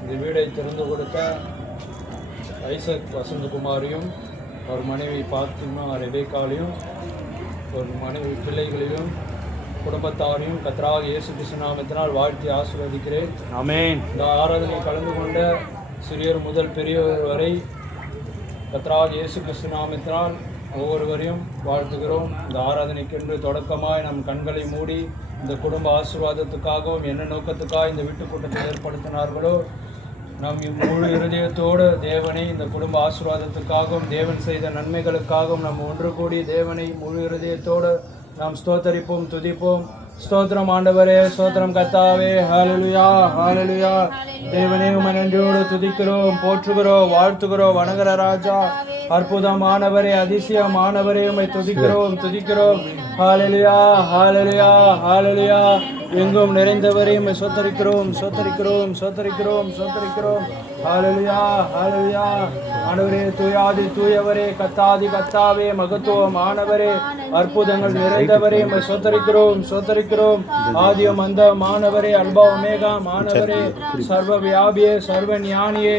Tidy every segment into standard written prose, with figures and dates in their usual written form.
இந்த வீடை திறந்து கொடுத்த ஐசக் வசந்தகுமாரியும் ஒரு மனைவி பாத்திமா ரெபேக்காலையும் ஒரு மனைவி பிள்ளைகளையும் குடும்பத்தாரையும் கர்த்தராகிய இயேசு கிறிஸ்து நாமத்தினால் வாழ்த்தி ஆசீர்வதிக்கிறேன். ஆமென். இந்த ஆராதனை கலந்து கொண்ட சிறியர் முதல் பெரியவர் வரை கர்த்தராகிய இயேசு கிறிஸ்து நாமத்தினால் ஒவ்வொருவரையும் வாழ்த்துகிறோம். இந்த ஆராதனைக்கென்று தொடக்கமாய் நம் கண்களை மூடி இந்த குடும்ப ஆசீர்வாதத்துக்காகவும் என்ன நோக்கத்துக்காக இந்த வீட்டு கூட்டத்தை ஏற்படுத்தினார்களோ நம் முழு இருதயத்தோடு தேவனை இந்த குடும்ப ஆசீர்வாதத்துக்காகவும் தேவன் செய்த நன்மைகளுக்காகவும் நாம் ஒன்று கூடி தேவனை முழு இருதயத்தோடு நாம் ஸ்தோத்தரிப்போம், துதிப்போம். ஸ்தோத்திரம் ஆண்டவரே, ஸ்தோத்திரம் கர்த்தாவே. ஹல்லேலூயா, ஹல்லேலூயா. தேவனே உம்மை நன்றியோடு துதிக்கிறோம், போற்றுகிறோம், வாழ்த்துகிறோம். வணங்குற ராஜா, அற்புதமானவரே, அதிசயமானவரே, உம்மை துதிக்கிறோம், துதிக்கிறோம். ஹல்லேலூயா, ஹல்லேலூயா, ஹல்லேலூயா. எங்கும் நிறைந்தவரே உம்மை ஸ்தோத்தரிக்கிறோம், ஸ்தோத்தரிக்கிறோம், ஸ்தோத்தரிக்கிறோம், ஸ்தோத்தரிக்கிறோம். ஹல்லேலூயா, ஹல்லேலூயா. ஆண்டவரே, தூயாதி தூயவரே, கத்தாதி கத்தாவே, மகத்துவமானவரே, அற்புதங்கள் நிறைந்தவரே உம்மை ஸ்தோத்தரிக்கிறோம், ஸ்தோத்தரிக்கிறோம். ஆதியம் அந்தமானவரே, அல்பா ஒமேகா மானவரே, சர்வ வியாபியே, சர்வ ஞானியே,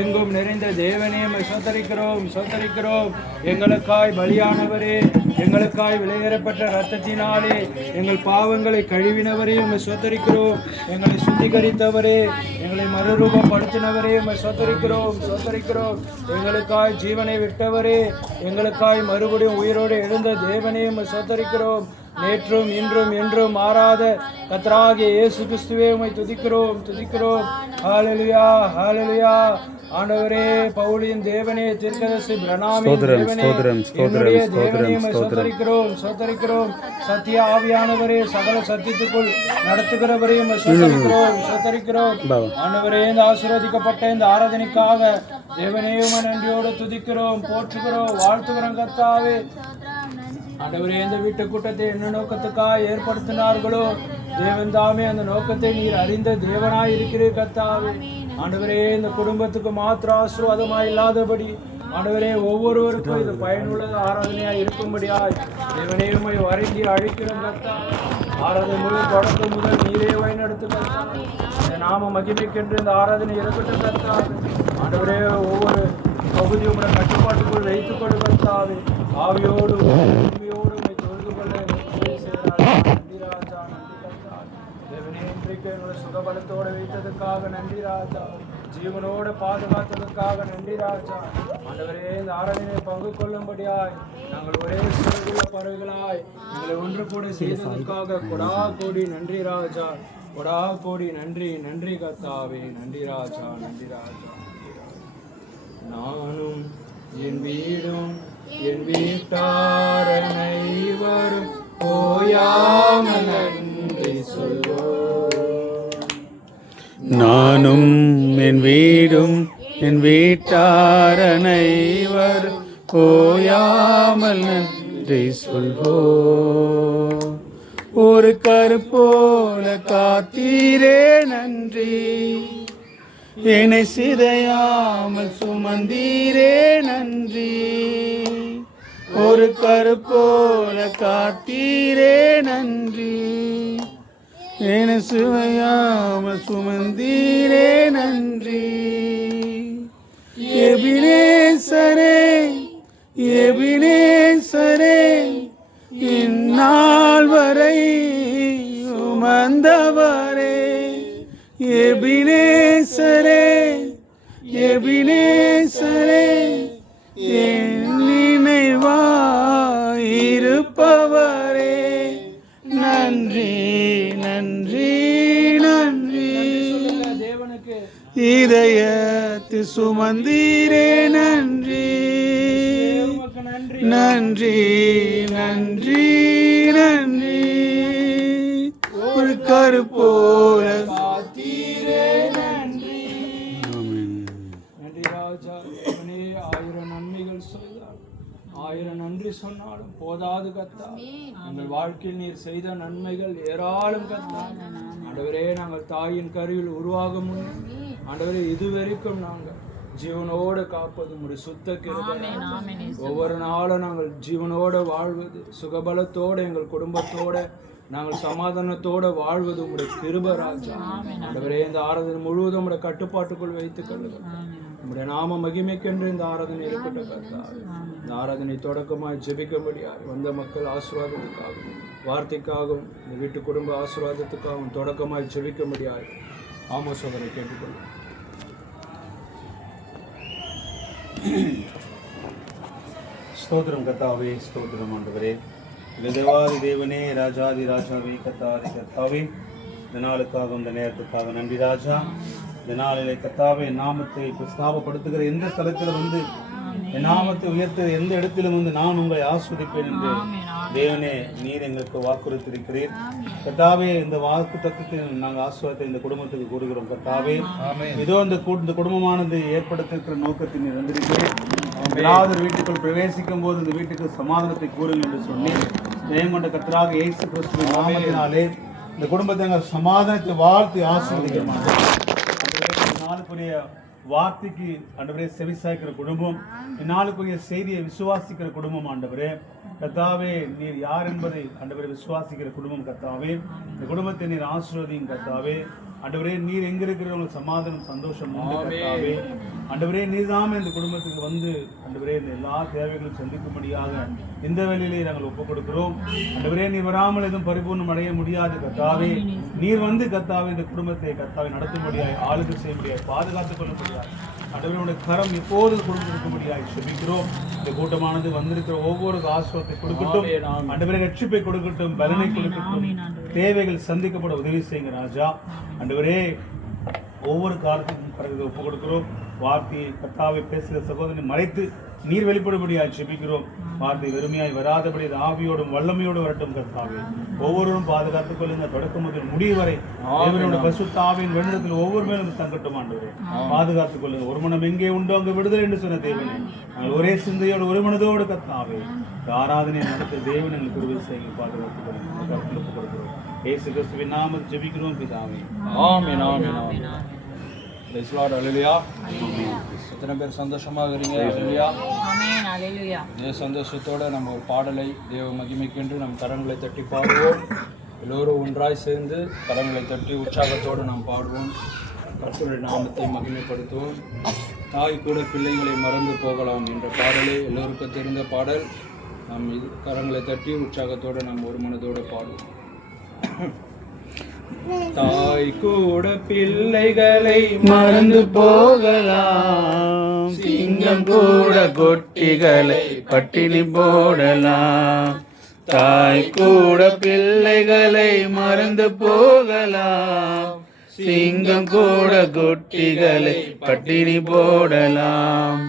எங்கும் நிறைந்த தேவனே உம்மை ஸ்தோத்தரிக்கிறோம், ஸ்தோத்தரிக்கிறோம். எங்களுக்காய் பலியானவரே, எங்களுக்காய் விலையேறப்பட்ட இரத்தத்தினாலே எங்கள் பாவங்களை கழுவினவரே உம்மை ஸ்தோத்தரிக்கிறோம். எங்களை சுத்திகரித்தவரே, எங்களை மறுரூபப்படுத்தினவரே உம்மை ஸ்தோத்தரிக்கிறோம், ஸ்தோத்தரிக்கிறோம். எங்களுக்காய் ஜீவனை விட்டவரே, எங்களுக்காய் மறுபடியும் உயிரோடு எழுந்த தேவனே உம்மை ஸ்தோத்தரிக்கிறோம். நேற்றும் இன்றும் என்றும் மாறாத கர்த்தராகிய இயேசு கிறிஸ்துவே உம்மை துதிக்கிறோம், துதிக்கிறோம். ஹல்லேலூயா, ஹல்லேலூயா. ஆண்டவரே, பவுலின் தேவனே, தீர்க்கதரிசி பிரணாமின் தேவனே, என்னுடைய தேவனே உம்மை ஸ்தோத்தரிக்கிறோம், ஸ்தோத்தரிக்கிறோம். சத்திய ஆவியானவரே, சகல சத்தியத்துக்குள் நடத்துகிறவரே உம்மை ஸ்தோத்தரிக்கிறோம், ஸ்தோத்தரிக்கிறோம். ஆண்டவரே, இந்த ஆசீர்வதிக்கப்பட்ட இந்த ஆராதனைக்காக தேவனே உம்மை நன்றியோடு துதிக்கிறோம், போற்றுகிறோம், வாழ்த்துகிறோம் கர்த்தாவே. ஆண்டவரே, இந்த வீட்டு கூட்டத்தை என்ன நோக்கத்துக்காக ஏற்படுத்தினார்களோ தேவன் தாமே அந்த நோக்கத்தை நீர் அறிந்த தேவனாய் இருக்கிறீர் கர்த்தாவே. ஆண்டவரே, இந்த குடும்பத்துக்கு மாத்திர ஆசீர்வாதமாய் இல்லாதபடி ஆண்டவரே ஒவ்வொருவருக்கும் இது பயனுள்ள ஆராதனையாய் இருக்கும்படியாய் தேவனே உம்மை வணங்கி அழைக்கிறோம் கர்த்தாவே. ஆராதனை முதல் தொடக்கம் முதல் நீரே வழிநடத்து கர்த்தாவே. இந்த நாம மகிமைக்கென்று இந்த ஆராதனை இருக்கட்டும் கர்த்தாவே. ஆண்டவரே, ஒவ்வொரு பகுதி உங்களுடைய கட்டுப்பாட்டுக்குள் வைத்துக் கொண்டு கர்த்தாவே. ஆவியோடு உண்மையோடு உம்மை தொழுது கொள்ள நன்றி ராஜா, நன்றி கர்த்தாவே. தேவனே, இன்றைக்கு எங்களை சுகபலத்தோடு வைத்ததுக்காக நன்றி ராஜா, ஜீவனோடு பாதுகாத்ததுக்காக நன்றி ராஜா. ஆண்டவரே, இந்த ஆராதனையை பங்கு கொள்ளும்படியாய் நாங்கள் ஒரே சிறகுள்ள பறவைகளாய் எங்களை ஒன்று கூட செய்ததுக்காக கொடா கோடி நன்றி ராஜா, கொடா கோடி நன்றி, நன்றி கர்த்தாவே, நன்றி ராஜா, நன்றி ராஜா. நானும் என் வீடும் என் வீட்டார் அனைவரும் போயாமல் நன்றி சொல்வோம். நானும் என் வீடும் என் வீட்டார் அனைவரும் போயாமல் நன்றி சொல்வோம். ஒரு கருப்போல காத்தீரே நன்றி, என்னை சிதையாமல் சுமந்தீரே நன்றி. ஒரு கருப்போல காத்தீரே நன்றி, என்னை சிதையாமல் சுமந்தீரே நன்றி. எபினேசரே, எபினேசரே, இந்நாள் வரை சுமந்தவரே. எபினேசரே, எபினேசரே, என் நினைவாயிருப்பவரே. நன்றி, நன்றி, நன்றி. இதயத்து சுமந்தீரே நன்றி, நன்றி, நன்றி, நன்றி. ஒரு கருப்போல ஆயிரம் நன்றி சொன்னாலும் போதாது கர்த்தா. எங்கள் வாழ்க்கையில் நீர் செய்த நன்மைகள் ஏராளம் கர்த்தா. ஆண்டவரே, நாங்கள் தாயின் கருவில் உருவாக முன் ஆண்டவரே இதுவரைக்கும் நாங்கள் ஜீவனோடு காப்பது உம்முடைய சுத்த கிருபை. ஒவ்வொரு நாளும் நாங்கள் ஜீவனோடு வாழ்வது, சுகபலத்தோடு எங்கள் குடும்பத்தோடு நாங்கள் சமாதானத்தோடு வாழ்வது உங்களுடைய கிருபை ராஜா. ஆண்டவரே, இந்த ஆராதனை முழுவதும் உங்களுடைய கட்டுப்பாட்டுக்குள் வைத்துக் கொள்ளுங்கள். நம்முடைய நாம மகிமைக்கென்று இந்த ஆராதனை இருக்கட்ட கர்த்தாவே. இந்த ஆராதனை தொடக்கமாய் ஜெபிக்கும்படியாக வந்த மக்கள் ஆசீர்வாதத்துக்காகவும் வார்த்தைக்காகவும் இந்த வீட்டு குடும்ப ஆசீர்வாதத்துக்காகவும் தொடக்கமாய் ஜெபிக்கும்படியாக ஆமோசகரை கேட்டுக்கொள்ளும். ஸ்தோத்திரம் கர்த்தாவே, ஸ்தோத்திரம் ஆண்டவரே. தேவாதி தேவனே, ராஜாதி ராஜாவே, கர்த்தாதி கர்த்தாவே, இந்த நாளுக்காக இந்த நேரத்துக்காக நன்றி ராஜா. இந்த நாளிலே கர்த்தாவே நாமத்தை பிரஸ்தாபப்படுத்துகிற எந்த ஸ்தலத்தில் வந்து என் நாமத்தை உயர்த்த எந்த இடத்திலும் வந்து நான் உங்களை ஆஸ்வதிப்பேன் என்று தேவனே நீர் எங்களுக்கு வாக்குறுத்திருக்கிறீர் கர்த்தாவே. இந்த வாக்கு தத்துவத்தை நாங்கள் ஆஸ்வாதத்தை இந்த குடும்பத்துக்கு கூறுகிறோம் கர்த்தாவே. இதோ இந்த குடும்பமானது ஏற்படுத்திருக்கிற நோக்கத்தை நீர் வந்திருக்கிறேன். எல்லாவது வீட்டுக்குள் பிரவேசிக்கும் போது இந்த வீட்டுக்கு சமாதானத்தை கூறுங்கள் என்று சொல்லி ஜெயம் கொண்ட கர்த்தராக இயேசு கிறிஸ்துவின் நாமத்தினாலே இந்த குடும்பத்தை சமாதானத்தை வாழ்த்தி ஆசீர்வதிக்கிறோம். நாளுக்குரிய வார்த்தைக்கு ஆண்டவரே செவிசாய்க்கிற குடும்பம், இந்நாளுக்குரிய செய்தியை விசுவாசிக்கிற குடும்பம் ஆண்டவரே. கர்த்தாவே நீர் யார் என்பதை ஆண்டவரை விசுவாசிக்கிற குடும்பம் கர்த்தாவே. இந்த குடும்பத்தை நீர் ஆசீர்வதியும் கர்த்தாவே. ஆண்டவரே நீர் எங்க இருக்கிறவங்களுக்கு சமாதானம் சந்தோஷம் உண்டு கர்த்தாவே. ஆண்டவரே நீர் தாமே இந்த குடும்பத்துக்கு வந்து ஆண்டவரே இந்த எல்லா தேவைகளும் சந்திக்கும்படியாக இந்த வேளையிலே நாங்கள் ஒப்புக் கொடுக்கிறோம். ஆண்டவரே நீர் வராமல் எதுவும் பரிபூர்ணம் அடைய முடியாது கர்த்தாவே. நீர் வந்து கர்த்தாவே இந்த குடும்பத்தை கர்த்தாவை நடத்தும்படியாய் ஆளுகை செய்யும்படியாய் பாதுகாத்துக் கொள்ள முடியாது. ஆண்டவருடைய கரம் இப்போது கொடுத்திருக்கும்படியாய் செபிக்கிறோம். இந்த கூட்டமானது வந்திருக்கிற ஒவ்வொரு ஆசீர்வாதத்தை கொடுக்கட்டும் ஆண்டவரே, ரட்சிப்பை கொடுக்கட்டும், பலனை கொடுக்கட்டும், தேவைகள் சந்திக்கப்பட உதவி செய்யுங்க ராஜா. ஆண்டவரே ஒவ்வொரு காலத்துக்கும் பிறகு ஒப்புக் கொடுக்கிறோம். வார்த்தையை கர்த்தாவை பேசுகிற சகோதரனை மறைத்து நீர் வெளிப்படும்படியாய் செபிக்கிறோம். வார்த்தை வெறுமையாய் வராதபடி ஆவியோடும் வல்லமையோடு வரட்டும் கர்த்தாவே. ஒவ்வொருவரும் பாதுகாத்துக் கொள்ளுங்க. தொடக்கம் முதல் முடிவு வரை தேவனோட பரிசுத்த ஆவியின் வெள்ளத்தில் ஒவ்வொரு மேலும் தங்கட்டும் ஆண்டவரே. பாதுகாத்துக் கொள்ளுங்க. ஒரு மனம் எங்கே உண்டோ அங்கு விடுதலை என்று சொன்ன தேவனே, நாங்கள் ஒரே சிந்தையோடு ஒரு மனதோடு கர்த்தாவே ஆராதனை நடத்த தேவன் எங்களுக்கு உதவி செய்ய பாதுகாத்துக் கொள்ளுங்க. இயேசு கிறிஸ்துவின் நாமத்தில் ஜெபிக்கிறோம் பிதாவே. ஆமென் ஆமென் ஆமென். Praise Lord. அல்லேலூயா. எத்தனை பேர் சந்தோஷமாக இருக்கீங்க? அல்லேலூயா. ஆமென் அல்லேலூயா. இந்த சந்தோஷத்தோட நம்ம ஒரு பாடலை தேவ மகிமைக்கென்று நம் கரங்களை தட்டி பாடுவோம். எல்லோரும் ஒன்றாய் சேர்ந்து கரங்களை தட்டி உற்சாகத்தோடு நாம் பாடுவோம். கர்த்தருடைய நாமத்தை மகிமைப்படுத்துவோம். தாய் கூட பிள்ளைகளை மறந்து போகலாம் என்ற பாடலை எல்லோருக்கும் தெரிந்த பாடல். நாம் கரங்களை தட்டி உற்சாகத்தோடு நாம் ஒரு மனதோடு பாடுவோம். தாய் கூட பிள்ளைகளை மறந்து போகலாம், சிங்கம் கூட குட்டிகளை பட்டினி போடலாம். தாய் கூட பிள்ளைகளை மறந்து போகலாம், சிங்கம் கூட குட்டிகளை பட்டினி போடலாம்.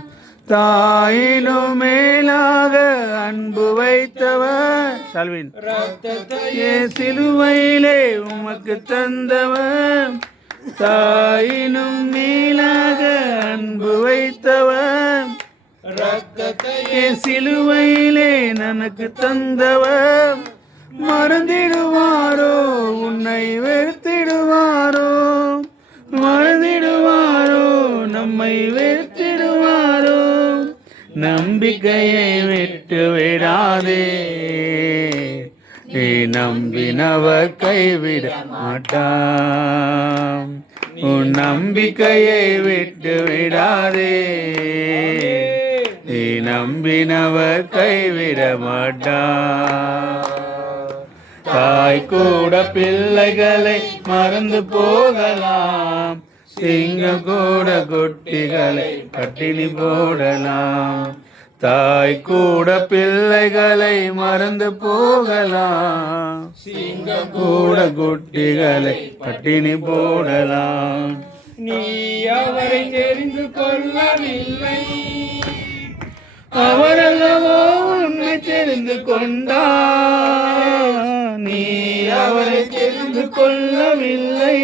தாயினும் மேலாக அன்பு வைத்தவர் சால்வின் ரத்தத்தையே சிலுவையிலே உமக்கு தந்தவர். தாயினும் மேலாக அன்பு வைத்தவர், ரத்தத்தையே சிலுவையிலே எனக்கு தந்தவர். மறந்திடுவாரோ உன்னை வெறுத்திடுவாரோ, மறந்திடுவாரோ நம்மை வெறுத்திடுவாரோ. நம்பிக்கையை விட்டு விடாதே, நீ நம்பினவர் கைவிட மாட்டான். உன் நம்பிக்கையை விட்டு விடாதே, நீ நம்பினவர் கைவிட மாட்டான். தாய் கூட பிள்ளைகளை மறந்து போகலாம், சிங்கம் கூட குட்டிகளை பட்டினி போடலாம். தாய் கூட பிள்ளைகளை மறந்து போகலாம், சிங்கம் கூட குட்டிகளை பட்டினி போடலாம். நீ அவரை தெரிந்து கொள்ளவில்லை, அவரல்லவோ உன்னை தெரிந்து கொண்டார். நீ அவரை தெரிந்து கொள்ளவில்லை,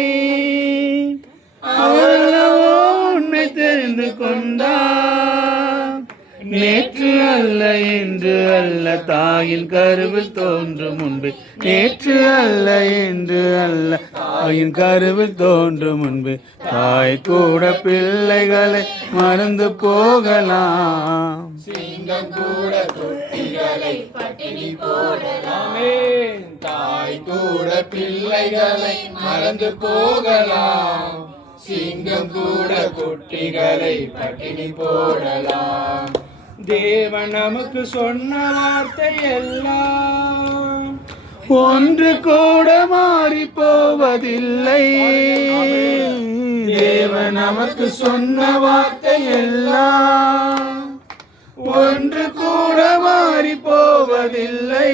அவரல்லவோ உன்னை தெரிந்து கொண்டார். நேற்று அல்ல இன்று அல்ல தாயின் கருவில் தோன்றும் முன்பு, நேற்று அல்ல இன்று அல்ல தாயின் கருவில் தோன்றும் முன்பு. தாய் கூட பிள்ளைகளை மறந்து போகலாம், சிங்கம் கூட பிள்ளைகளை பட்டினி போடலாம். ஆமென். தாய் கூட பிள்ளைகளை மறந்து போகலாம், சிங்கம் கூட குட்டிகளை பட்டினி போடலாம். தேவன் நமக்கு சொன்ன வார்த்தை எல்லாம் ஒன்று கூட மாறி போவதில்லை. தேவன் நமக்கு சொன்ன வார்த்தை எல்லாம் ஒன்று கூட மாறி போவதில்லை.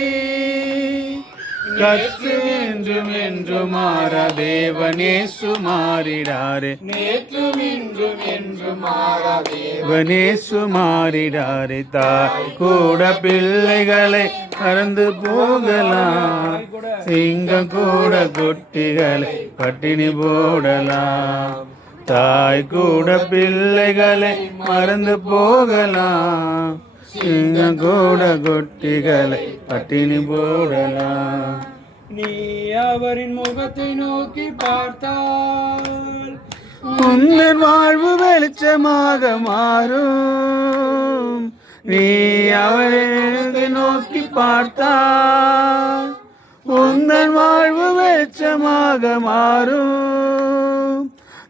கற்று என்றும் என்றும் மாற தேவனேசு மாறிடாரே. நேற்றும் இன்றும் என்றும் மாறா தேவனேசு மாறிடாரே. தாய் கூட பிள்ளைகளை மறந்து போகலாம், சிங்கம் கூட குட்டிகளை பட்டினி போடலாம். தாய் கூட பிள்ளைகளை மறந்து போகலாம், சிங்கம் கூட குட்டிகளை பட்டினி போடலாம். நீ அவரின் முகத்தை நோக்கி பார்த்தால் உந்தன் வாழ்வு வெளிச்சமாக மாறும். நீ அவரை நோக்கி பார்த்தால் உந்தன் வாழ்வு வெளிச்சமாக மாறும்.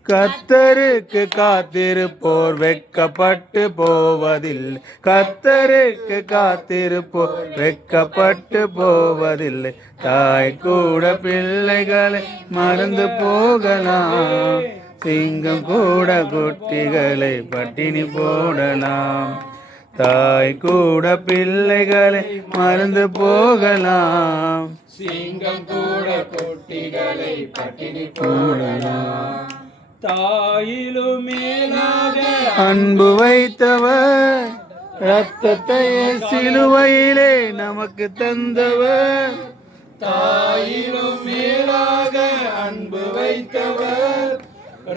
கர்த்தருக்கு காத்திருப்போர் வெட்கப்பட்டு போவதில்லை. கர்த்தருக்கு காத்திருப்போர் வெட்கப்பட்டு போவதில்லை. தாய் கூட பிள்ளைகளை மறந்து போகலாம், சிங்கம் கூட குட்டிகளை பட்டினி போடலாம். தாய் கூட பிள்ளைகளை மறந்து போகலாம், சிங்கம் கூட குட்டிகளை பட்டினி போடலாம். தாயிலும் மேலாக அன்பு வைத்தவர், ரத்தத்தை சிலுவையிலே நமக்கு தந்தவர். தாயிலும் மேலாக அன்பு வைத்தவர்,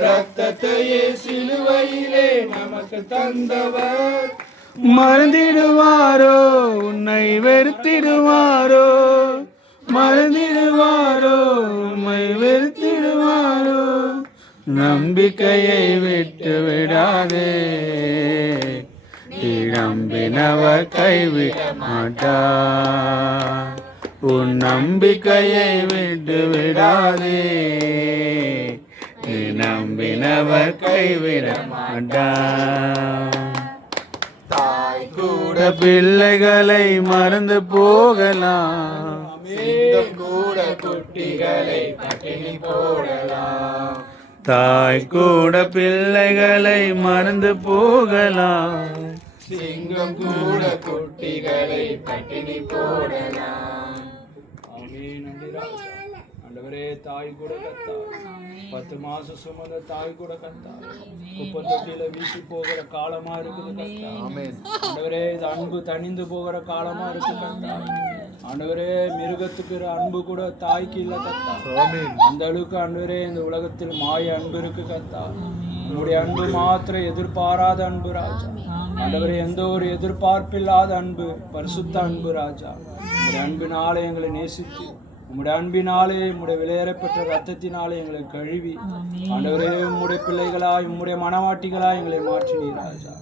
ரத்தத்தையே சிலுவையிலே நமக்கு தந்தவர். மறந்திடுவாரோ உன்னை வெறுத்திடுவாரோ, மறந்திடுவாரோ உன்னை வெறுத்திடுவாரோ. நம்பிக்கையை விட்டு விடாதே, நம்பினவர் கைவிட மாட்டார். உன் நம்பிக்கையை விட்டு விடாதே, நம்பினவர் கைவிட மாட்டார். தாய் கூட பிள்ளைகளை மறந்து போகலாம், சிங்கம் கூட குட்டிகளை பட்டினி போடலாம். தாய் கூட பிள்ளைகளை மறந்து போகலாம், சிங்கம் கூட குட்டிகளை பட்டினி போடலாம். ஆமென். நன்றி ராஜா. ஆண்டவரே, தாய் கூட கத்தார். 10 மாசம் சுமந்த தாய் கூட கத்தார். குப்பை தொட்டியில வீசி போகிற காலமா இருக்குது கத்தார். ஆண்டவரே, இது அன்பு தணிந்து போகிற காலமா இருக்கு கத்தார். ஆண்டவரே, மிருகத்துக்கு அன்பு கூட தாய்க்கு இல்ல கத்தார். அந்த அளவுக்கு ஆண்டவரே இந்த உலகத்தில் மாய அன்பு இருக்கு கத்தார். உங்களுடைய அன்பு மாத்திரம் எதிர்பாராத அன்பு ராஜா. ஆண்டவரே, எந்த ஒரு எதிர்பார்ப்பில்லாத அன்பு, பரிசுத்த அன்பு ராஜா. உங்களுடைய அன்பினாலே எங்களை நேசித்து, உம்முடைய அன்பினாலே, உம்முடைய விலையேறப்பெற்ற ரத்தத்தினாலே எங்களை கழுவி, ஆண்டவரே உம்முடைய பிள்ளைகளாய், உம்முடைய மனவாட்டிகளாய் எங்களை மாற்றினீர் ராஜா.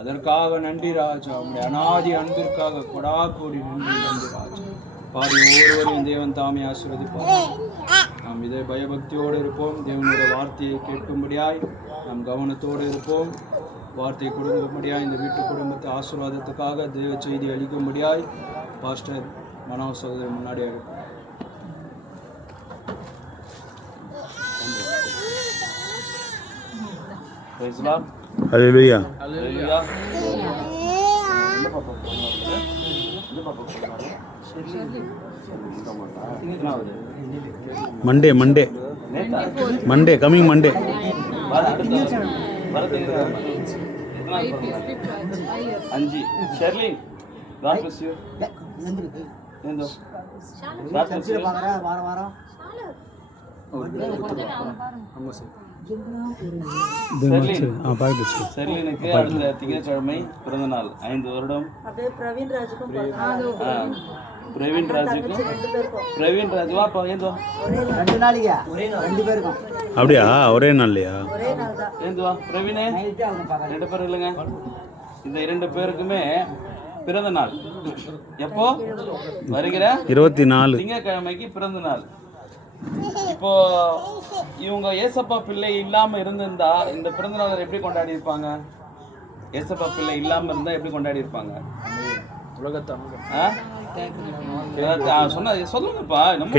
அதற்காக நன்றி ராஜா. உம்முடைய அநாதி அன்பிற்காக கொடா கோடி நன்றி ராஜா. பாடி ஒவ்வொருவரையும் தேவன் தாமே ஆசீர்வதிப்பார். நாம் இதே பயபக்தியோடு இருப்போம். தேவனுடைய வார்த்தையை கேட்கும்படியாய் நாம் கவனத்தோடு இருப்போம். வார்த்தையை கொடுக்கும்படியாய் இந்த வீட்டு குடும்பத்தை ஆசீர்வாதத்துக்காக தேவ செய்தி அளிக்கும்படியாய் பாஸ்டர் மனோ சகோதரர் முன்னாடி இருக்கும். ஹல்லேலூயா. Monday Monday Monday coming Monday. Anju Sherlin God bless you. ఏందో ஷெர்லினுக்கு அடுத்த திங்கட்கிழமை பிறந்த நாள். 5 வருடம். பிரவீன் ராஜுக்கும் பிரவீன் ராஜுவா அப்போ ஏந்தோ 2 நாளைக்கு 2 பேருக்கும் அப்படியா? ஒரே நாள்லையா? ஏந்துவா பிரவீனே 2 பேர் இல்லைங்க. இந்த 2 பேருக்குமே பிறந்த நாள் எப்போ வருகிற 24. திங்கட்கிழமைக்கு பிறந்த நாள். இப்போ இவங்க ஏசப்பா பிள்ளை இல்லாம இருந்திருந்தா இந்த பிறந்த நாள் எப்படி கொண்டாடி இருப்பாங்க? ஏசப்பா பிள்ளை இல்லாம இருந்தா எப்படி கொண்டாடி இருப்பாங்க? சொல்லுங்கப்பா, நம்ம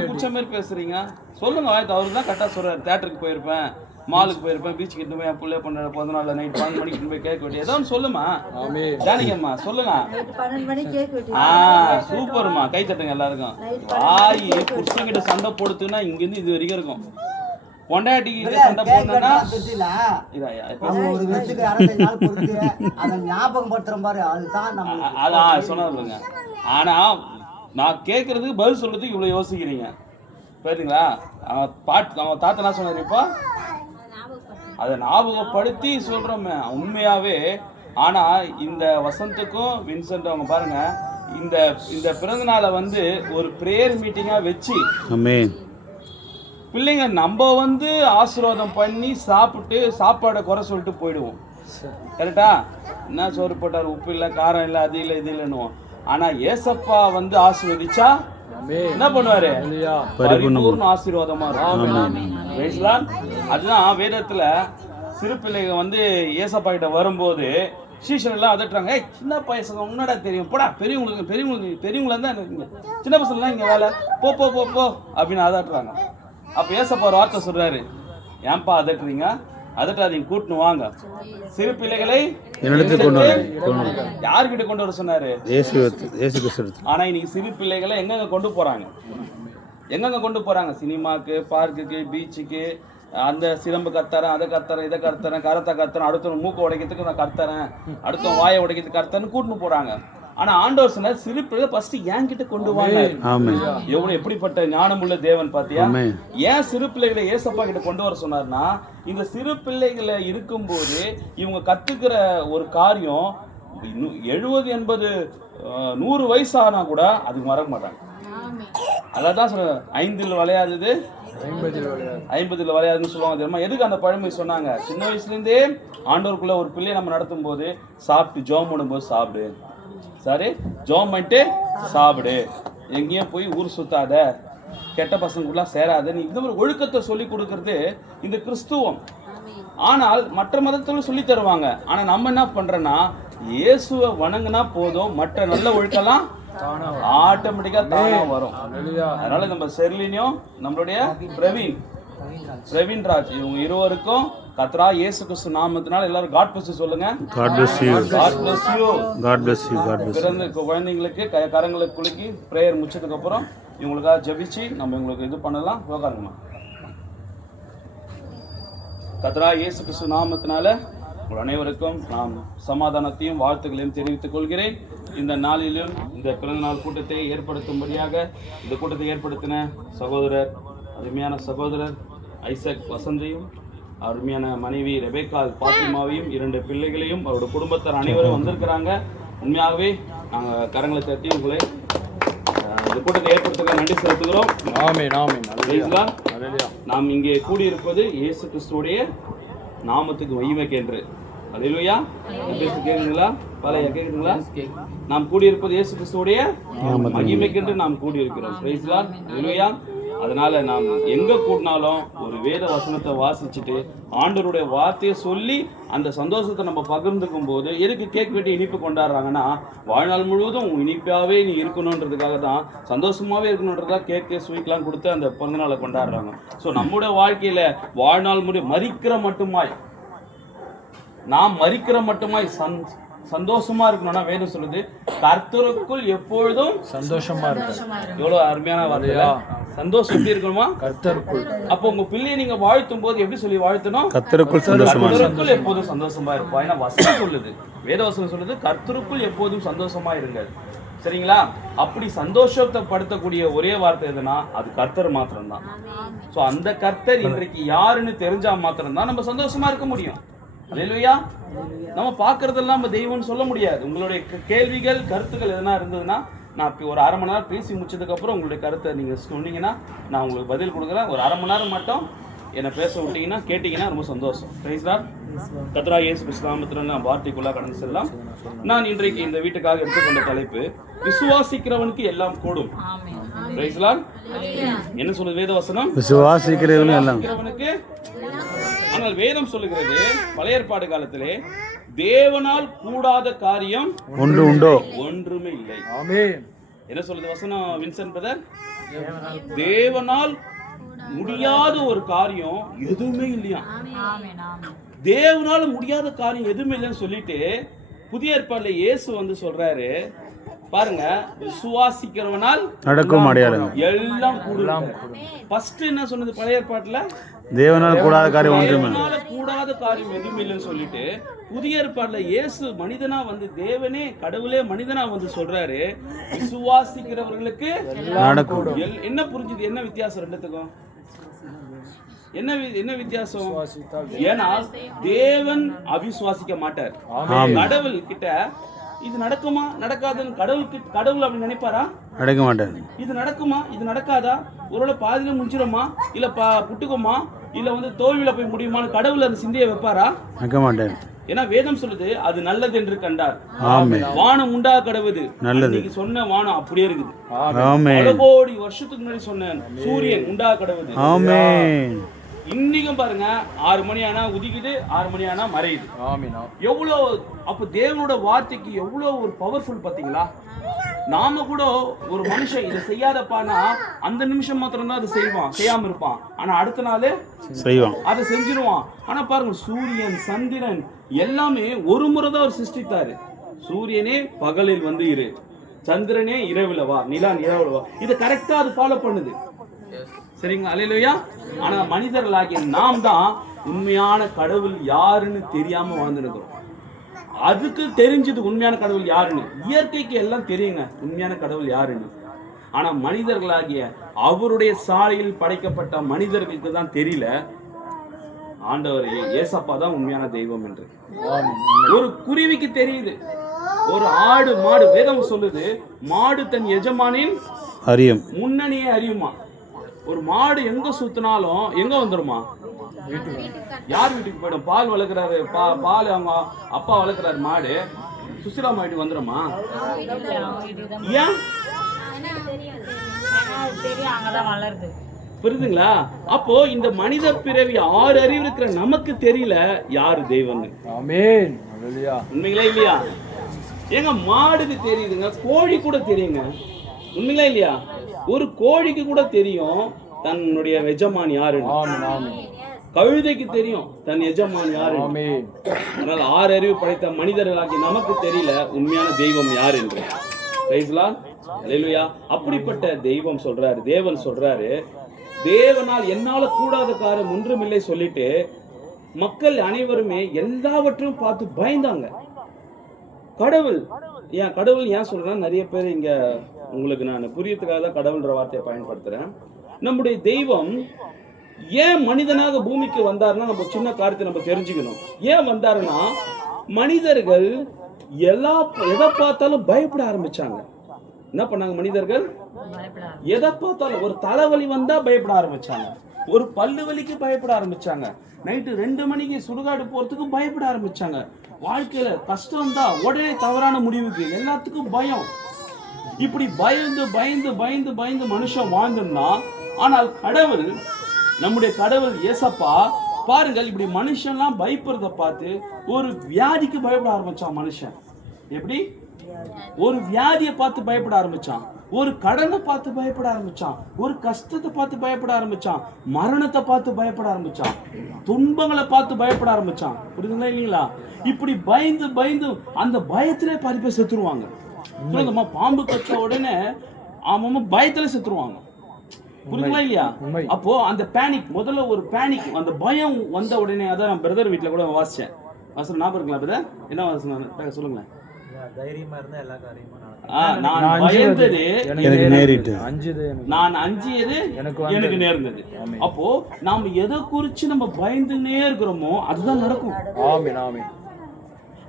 பிடிச்ச மாதிரி பேசுறீங்க, சொல்லுங்க. அவரு தான் கரெக்டா சொல்றாரு. தியேட்டருக்கு போயிருப்பேன், மாலுக்கு போயிருப்பேன், பீச்சுக்கு கிட்ட போய் என் பிள்ளை பண்ண 14 நாள் நைட் 12 மணிக்கு போய் கேட்க வேண்டிய ஏதாவது சொல்லுமா ஜானிகம்மா, சொல்லுங்க. சூப்பர்மா, கை தட்டுங்க எல்லாருக்கும். வாய் புருஷங்கிட்ட சண்டை போடுத்துன்னா இங்கிருந்து இது வரைக்கும் இருக்கும். பொண்டாட்டி கிட்ட சண்டை போடணும்னா அதான் சொன்னதுங்க. ஆனா நான் கேட்கறதுக்கு பதில் சொல்றதுக்கு இவ்வளவு யோசிக்கிறீங்க, புரியுதுங்களா? அவன் தாத்தா என்ன சொன்னாரு, இப்போ அதை ஞாபகப்படுத்தி சொல்றோமே உண்மையாவே. ஆனா இந்த வசந்துக்கும் வின்சென்ட் அவங்க பாருங்க, இந்த பிறந்த நாளை வந்து ஒரு பிரேயர் மீட்டிங்கா வச்சு பிள்ளைங்க நம்ம வந்து ஆசீர்வாதம் பண்ணி சாப்பிட்டு சாப்பாடை குறை சொல்லிட்டு போயிடுவோம். கரெக்டா? என்ன சோறு போட்டார், உப்பு இல்லை, காரம் இல்லை, அது இல்லை, இது இல்லைன்னுவோம். ஆனா ஏசப்பா வந்து ஆசீர்வதிச்சா என்ன பண்ணுவாரு? பரிபூர்ண ஆசீர்வாதமா இருக்கும். அதுதான் வேதத்துல சிறு பிள்ளைங்க வந்து ஏசப்பா கிட்ட வரும்போது சீஷன் எல்லாம் அதட்டுறாங்க. சின்ன பசங்க முன்னாடா தெரியும், போடா, பெரியவங்களா தான் இருக்குங்க, சின்ன பசங்களாம் இங்க வேலை, போ போ போ போ அப்படின்னு அதட்டுறாங்க. அப்ப ஏசப்பா ஒரு வார்த்தை சொல்றாரு, ஏன்பா அதட்டுறீங்க? அதட்டாதீங்க, கூட்டுன்னு வாங்க, சிறு பிள்ளைகளை யாருக்கிட்ட கொண்டு வர சொன்னாரு? ஆனா இன்னைக்கு சிறு பிள்ளைகளை எங்கெங்க கொண்டு போறாங்க? சினிமாக்கு, பார்க்குக்கு, பீச்சுக்கு, அந்த சிலம்பு கத்துறேன், அதை கத்துறேன், இதை கத்துறேன், கரத்தை கத்துறேன், அடுத்தவன் மூக்க உடைக்கிறதுக்கு நான் கத்துறேன், அடுத்தவன் வாயை உடைக்கிறதுக்கு கத்துறேன்னு கூட்டுன்னு போறாங்க. ஆனா ஆண்டவர் சொன்னார், சிறு பிள்ளை ஃபர்ஸ்ட் என்கிட்ட கொண்டு வாங்க. எவ்வளவு எப்படிப்பட்ட ஞானமுள்ள தேவன் பாத்தியா? ஏன் சிறு பிள்ளைகளை ஏசப்பா கிட்ட கொண்டு வர சொன்னார்னா, இந்த சிறு பிள்ளைகளை இருக்கும்போது இவங்க கத்துக்கிற ஒரு காரியம் 70, 80, 100 வயசு ஆனா கூட அதுக்கு மறக்க மாட்டாங்க. அதான் சொல்ற, 5 விளையாடுது 50 விளையாதுன்னு சொல்லுவாங்க தெரியுமா? எதுக்கு அந்த பழமொழி சொன்னாங்க? சின்ன வயசுல இருந்தே ஆண்டவருக்குள்ள ஒரு பிள்ளையை நம்ம நடத்தும் போது, சாப்பிட்டு ஜோம் பண்ணும்போது சாப்பிடு, சரி ஜோம் பண்ணிட்டு சாப்பிடு, எங்கேயும் போய் ஊர் சுத்தாத, கெட்ட பசங்களுக்குலாம் சேராத, நீ இந்த மாதிரி ஒழுக்கத்தை சொல்லி கொடுக்கறது இந்த கிறிஸ்துவம். ஆனால் மற்ற மதத்துல சொல்லி தருவாங்க. ஆனா நம்ம என்ன பண்றோம்னா, இயேசுவை வணங்கினா போதும், மற்ற நல்ல ஒழுக்கெல்லாம் ஆட்டோமேட்டிக்கா தானா வரும். அதனால நம்ம செர்லினியும் நம்மளுடைய பிரவீன் ராஜ் இவங்க இருவருக்கும் கத்ரா இயேசு கிறிஸ்து நாமத்தினால எல்லாரும் காட் பிளஸ் சொல்லுங்க. God bless you. God bless you. God bless you. God bless. பிறந்த குழந்தைங்களுக்கு கரங்களுக்கு குலுக்கி பிரேயர் முடிச்சதுக்கு அப்புறம் இவங்களுக்காக ஜெபிச்சு நம்ம இவங்களுக்கு இது பண்ணலாம். உட்காருங்கம்மா. கத்ரா இயேசு கிறிஸ்து நாமத்தினால உங்கள் அனைவருக்கும் நான் சமாதானத்தையும் வாழ்த்துக்களையும் தெரிவித்துக் கொள்கிறேன். இந்த நாளிலும் இந்த பிறந்தநாள் கூட்டத்தை ஏற்படுத்தும்படியாக இந்த கூட்டத்தை ஏற்படுத்தின சகோதரர், அருமையான சகோதரர் ஐசக் வசந்தையும், அருமையான மனைவி ரெபேக்கால் பாத்திமாவையும், 2 பிள்ளைகளையும், அவரோட குடும்பத்தார் அனைவரும் வந்திருக்கிறாங்க. உண்மையாகவே நாங்கள் கரங்களை தட்டி உங்களை இந்த கூட்டத்தை ஏற்படுத்த நன்றி செலுத்துகிறோம். நாம் இங்கே கூடியிருப்பது இயேசு கிறிஸ்துவுடைய நாமத்துக்கு மகிமைக்கென்று. அல்லேலூயா. கேக்குதுங்களா? பழைய கேக்குதுங்களா? நாம் கூடியிருப்பது இயேசு கிறிஸ்துவுடைய மகிமைக்கென்று நாம் கூடியிருக்கிறோம். Price Lord. அல்லேலூயா. அதனால நாம் எங்க கூடினாலும் ஒரு வேத வசனத்தை வாசிச்சுட்டு ஆண்டவருடைய வார்த்தையை சொல்லி அந்த சந்தோஷத்தை நம்ம பகிர்ந்துக்கும் போது, எதுக்கு கேக் வெட்டி இனிப்பு கொண்டாடுறாங்கன்னா, வாழ்நாள் முழுவதும் இனிப்பாவே நீ இருக்கணுன்றதுக்காக தான், சந்தோஷமாவே இருக்கணுன்றதுக்காக கேக்கு ஸ்வீட்லாம் கொடுத்து அந்த பிறந்த நாளை கொண்டாடுறாங்க. ஸோ நம்முடைய வாழ்க்கையில வாழ்நாள் மறிக்கிற மட்டுமாய், நாம் மறிக்கிற மட்டுமாய் சந்தோஷமா இருக்கணும்னா வேணும் சொல்லுது, கர்த்தருக்குள் எப்பொழுதும் சந்தோஷமா இருக்கு. எவ்வளவு அருமையான வார்த்தை. சந்தோஷம் எப்படி இருக்கணுமா? கர்த்தருக்குள். அப்போ உங்க பிள்ளையை நீங்க வாழ்த்தும் போது எப்படி சொல்லி வாழ்த்தணும்? கர்த்தருக்குள் எப்போதும் சந்தோஷமா இருப்பா. ஏன்னா வசனம் சொல்லுது, வேத வசனம் சொல்லுது, கர்த்தருக்குள் எப்போதும் சந்தோஷமா இருங்க. சரிங்களா? அப்படி சந்தோஷத்தை படுத்தக்கூடிய ஒரே வார்த்தை எதுனா அது கர்த்தர் மாத்திரம்தான். ஸோ அந்த கர்த்தர் இன்றைக்கு யாருன்னு தெரிஞ்சா மாத்திரம்தான் நம்ம சந்தோஷமா இருக்க முடியும். அல்லேலூயா. நம்ம பார்க்கறதெல்லாம் நம்ம தெய்வம்னு சொல்ல முடியாது. உங்களுடைய கேள்விகள், கருத்துக்கள் எதனா இருந்ததுன்னா, நான் ஒரு 1/2 மணி நேரம் பேசி முடிச்சதுக்கப்புறம் உங்களுடைய கருத்தை நீங்கள் சொன்னீங்கன்னா நான் உங்களுக்கு பதில் கொடுக்குறேன். ஒரு 1/2 மணி நேரம் மட்டும் என்னை பேச விட்டீங்கன்னா கேட்டீங்கன்னா ரொம்ப சந்தோஷம். Praise Lord. கர்த்தராகிய இயேசு கிறிஸ்து நாமத்தில் நான் வார்த்தைக்குள்ளே கடந்து செல்லலாம். நான் இன்றைக்கு இந்த வீட்டுக்காக எடுத்துக்கொண்ட தலைப்பு விசுவாசிக்கிறவனுக்கு எல்லாம் கூடும். Praise Lord. என்ன சொல்லுது வேத வசனம்? விசுவாசிக்கிறவனுக்கு. ஆனால் வேதம் சொல்லுகிறது பழைய ஏற்பாடு காலத்திலே தேவனால் கூடாத காரியம் ஒன்றுமே இல்லை. என்ன சொல்லுது வசனம் வின்சென்ட் பிரதர்? தேவனால் முடியாத ஒரு காரியம் எதுவுமே இல்லையா? தேவனால முடியாத காரியம் எதுவுமே இல்லைன்னு சொல்லிட்டு புதிய ஏற்பாடுல இயேசு வந்து சொல்றாரு பாருங்க, விசுவாசிக்கிறவனால் நடக்கும் எல்லாம் கூடும். ஃபர்ஸ்ட் என்ன சொன்னது பழைய ஏற்பாட்டுல? தேவனால கூடாத காரியம் எதுவுமே இல்லைன்னு சொல்லிட்டு புதிய ஏற்பாடுல இயேசு மனிதனா வந்து தேவனே கடவுளே மனிதனா வந்து சொல்றாரு விசுவாசிக்கிறவர்களுக்கு என்ன புரிஞ்சுது? என்ன வித்தியாசம் ரெண்டுத்துக்கும்? என்ன வித்தியாசம்? ஏன்னா தேவன் அவிசுவாசிக்க மாட்டார். கடவுள் கிட்ட இது நடக்குமா நடக்காதுன்னு கடவுள் அப்படி நினைப்பாரா? நடக்க மாட்டார். இது நடக்குமா இது நடக்காதா, ஒருவேளை பாதியில முடிச்சிடுமா, இல்ல புட்டுக்குமா, இல்ல வந்து தோல்வியில போய் முடியுமான்னு கடவுள் அந்த சிந்தையை வைப்பாரா? வைக்க மாட்டார். ஏன்னா வேதம் சொல்லுது அது நல்லது என்று கண்டார். வானம் உண்டா கடவுது. நீங்க சொன்ன வானம் அப்படியே இருக்குது. பல கோடி வருஷத்துக்கு முன்னாடி சொன்ன சூரியன் உண்டா கடவுது. இன்னைக்கும் பாருங்க 6 மணி ஆனா உதிக்குது, 6 மணி ஆனா மறையுது. எவ்வளோ அப்ப தேவனோட வார்த்தைக்கு எவ்வளோ ஒரு பவர்ஃபுல் பாத்தீங்களா? நாம கூட ஒரு மனுஷன் இதை செய்யாதப்பானா அந்த நிமிஷம் மாத்திரம் தான் அதை செய்வான், செய்யாம இருப்பான். ஆனா அடுத்த நாள் செய்வான், அதை செஞ்சிருவான். ஆனா பாருங்க சூரியன் சந்திரன் எல்லாமே ஒரு முறை தான் அவர் சிருஷ்டித்தாரு. சூரியனே பகலில் வந்து இரு, சந்திரனே இரவுல வா, நிலா நிலவுல வா. இதை கரெக்டா அது ஃபாலோ பண்ணுது. சரிங்களா? அல்லேலூயா. ஆனா மனிதர்களாகிய நாம் தான் உண்மையான கடவுள் யாருன்னு தெரியாம வாழ்ந்துருக்கிறோம். அதுக்கு தெரிஞ்சது உண்மையான கடவுள் யாருன்னு. இயற்கைக்கு எல்லாம் தெரியுங்க உண்மையான கடவுள் யாருன்னு. ஆனா மனிதர்களாகிய அவருடைய சாலையில் படைக்கப்பட்ட மனிதர்களுக்கு தான் தெரியல ஆண்டவர் ஏசப்பா தான் உண்மையான தெய்வம் என்று. ஒரு குருவிக்கு தெரியுது, ஒரு ஆடு மாடு வேதம் சொல்லுது மாடு தன் எஜமானின் அறியும் முன்னணியே அறியுமா. ஒரு மாடு எங்க சுத்தினாலும் எங்க வந்துருமா? யார் வீட்டுக்கு போயிடும்? பால் வளர்க்குறாரு, பால் அவங்க அப்பா வளர்க்குறாரு மாடு, சுசிலாமா வீட்டுக்கு வந்துருமா? ஏன்? புரியுதுங்களா? அப்போ இந்த மனித பிறவி 6 அறிவு இருக்கிற நமக்கு தெரியல யாரு தெய்வம்னு. உண்மைங்களா இல்லையா? ஏங்க மாடுக்கு தெரியுதுங்க, கோழி கூட தெரியுங்க. உண்மைங்களா இல்லையா? ஒரு கோழிக்கு கூட தெரியும் தன்னுடைய எஜமான் யாரு. கழுதைக்கு தெரியும் தன் எஜமான் யாரு. அதனால 6 அறிவு படைத்த மனிதர்களாகி நமக்கு தெரியல உண்மையான தெய்வம் யார் என்று. அல்லேலூயா. அப்படிப்பட்ட தெய்வம் சொல்றாரு, தேவன் சொல்றாரு தேவனால் என்னால கூடாத காரியம் ஒன்றுமில்லை சொல்லிட்டு மக்கள் அனைவருமே எல்லாவற்றையும் பார்த்து பயந்தாங்க. கடவுள் ஏன் சொல்றேன், நிறைய பேர் இங்க உங்களுக்கு நான் புரியத்துக்காக தான் கடவுள்ன்ற வார்த்தையை பயன்படுத்துறேன். நம்முடைய தெய்வம் ஏன் மனிதனாக பூமிக்கு வந்தாருன்னா நம்ம சின்ன காரியத்தை நம்ம தெரிஞ்சுக்கணும். ஏன் வந்தாருன்னா மனிதர்கள் எதை பார்த்தாலும் பயப்பட ஆரம்பிச்சாங்க. என்ன பண்ணாங்க மனிதர்கள்? எதை பார்த்தாலும் ஒரு தலைவலி வந்தா பயப்பட ஆரம்பிச்சாங்க, ஒரு பல்லு வலிக்கு பயப்பட ஆரம்பிச்சாங்க, நைட்டு 2 மணிக்கு சுடுகாடு போறதுக்கு பயப்பட ஆரம்பிச்சாங்க. வாழ்க்கையில கஷ்டம் தான் உடனே தவறான முடிவுக்கு எல்லாத்துக்கும் பயம். இப்படி பயந்து பயந்து பயந்து பயந்து மனுஷன் வாழ்ந்துன்னா, ஆனால் கடவுள் நம்முடைய கடவுள் ஏசப்பா பாருங்கள் இப்படி மனுஷன்லாம் பயப்படுறத பார்த்து ஒரு வியாதிக்கு பயப்பட ஆரம்பிச்சான் மனுஷன். எப்படி? ஒரு வியாதியை பார்த்து பயப்பட ஆரம்பிச்சான், ஒரு கடனை பார்த்து பயப்பட ஆரம்பிச்சான், ஒரு கஷ்டத்தை பார்த்து பயப்பட ஆரம்பிச்சான், மரணத்தை பார்த்து பயப்பட ஆரம்பிச்சான், துன்பங்களை பார்த்து பயப்பட ஆரம்பிச்சான். புரியுதுங்களா இல்லைங்களா? இப்படி பயந்து பயந்து அந்த பயத்திலே பாதி பேர் செத்துருவாங்க. சொல்லுங்கம்மா, பாம்பு கச்ச உடனே அவன் பயத்துல செத்துருவாங்க. புரியுதுங்களா இல்லையா? அப்போ அந்த பேனிக், முதல்ல ஒரு பேனிக், அந்த பயம் வந்த உடனே, அதான் நான் பிரதர் வீட்டுல கூட வாசிச்சேன். வாசம் ஞாபகம் இருக்குங்களா பிரதர்? என்ன வாசம் சொல்லுங்களேன். நான் பயந்தது நான் அஞ்சியது எனக்கு நேர்ந்தது. அப்போ நாம எதை குறிச்சு நம்ம பயந்துனே இருக்கிறோமோ அதுதான் நடக்கும்.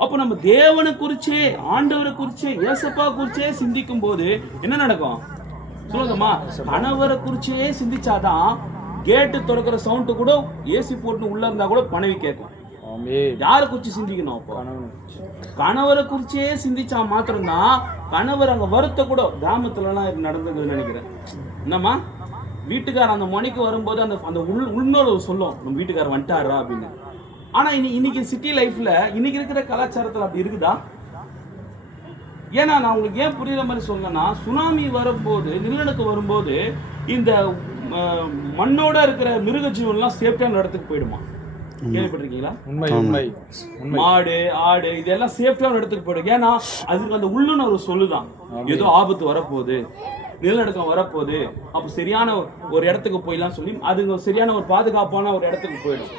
அப்போ நம்ம தேவனை குறிச்சே, ஆண்டவரை குறிச்சே, ஏசப்பா குறிச்சே சிந்திக்கும் போது என்ன நடக்கும் சொல்லுங்கம்மா? கணவரை குறிச்சே சிந்திச்சாதான் கேட்டு திறக்கிற சவுண்டு கூட ஏசி போட்டு உள்ள இருந்தா கூட மனைவி கேட்கும். ஆமென். யாரை குறிச்சு சிந்திக்கணும்? அப்போ கணவரை குறிச்சே சிந்திச்சா மாத்திரம்தான் கணவர் அங்க வருத்த கூட கிராமத்துலலாம் இது நடந்ததுன்னு நினைக்கிறேன். என்னம்மா வீட்டுக்காரர் அந்த மணிக்கு வரும்போது அந்த அந்த உள்நோடு சொல்லும், நம்ம வீட்டுக்காரர் வந்துட்டாரா அப்படின்னு. ஆனா இன்னைக்கு சிட்டி லைஃப்ல இன்னைக்கு இருக்கிற கலாச்சாரத்துல அப்படி இருக்குதா? ஏன்னா நான் உங்களுக்கு ஏன் புரியுற மாதிரி சொல்லணும்னா, சுனாமி வரும்போது நிலநடுக்கம் வரும்போது இந்த மண்ணோட இருக்கிற மிருக ஜீவன்லாம் சேஃப்டியான இடத்துக்கு போயிடுமா? கேள்விப்பட்டிருக்கீங்களா? உண்மை உண்மை. மாடு ஆடு இதெல்லாம் சேஃப்டியான இடத்துக்கு போயிடும். ஏன்னா அதுக்கு அந்த உள்ளுணர்வு சொல்லுதான், ஏதோ ஆபத்து வரப்போகுது, நிலநடுக்கம் வரப்போகுது, அப்போ சரியான ஒரு இடத்துக்கு போயிடலாம் சொல்லி அதுங்க சரியான ஒரு பாதுகாப்பான ஒரு இடத்துக்கு போயிடும்.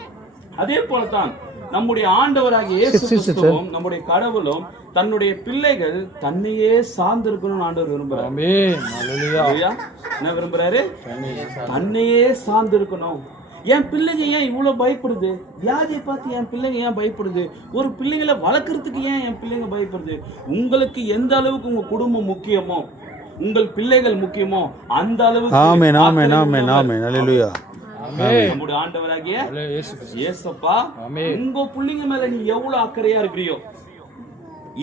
அதே போலதான் நம்முடைய ஆண்டவராகிய இயேசு கிறிஸ்துவும் நம்முடைய கடவுளும் தன்னுடைய பிள்ளைகள் தன்னையே சார்ந்திருக்கணும்னு ஆண்டவர் விரும்புறாரு. ஆமென். ஹல்லேலூயா. என்ன விரும்புறாரு? தன்னையே சார்ந்திருக்கணும். என் பிள்ளைங்க ஏன் இவ்வளவு பயப்படுது? வியாதியை பார்த்து என் பிள்ளைங்க ஏன் பயப்படுது? ஒரு பிள்ளைங்களை வளர்க்கறதுக்கு ஏன் என் பிள்ளைங்க பயப்படுது? உங்களுக்கு எந்த அளவுக்கு உங்க குடும்பம் முக்கியமோ, உங்கள் பிள்ளைகள் முக்கியமோ அந்த அளவுக்கு ஆமென் ஆமென் ஆமென் ஆமென். ஹல்லேலூயா. நம்முடைய ஆண்டவராகிய இயேசுப்பா உங்க பிள்ளைங்க மேல நீ எவ்வளவு அக்கறையா இருக்கிறியோ,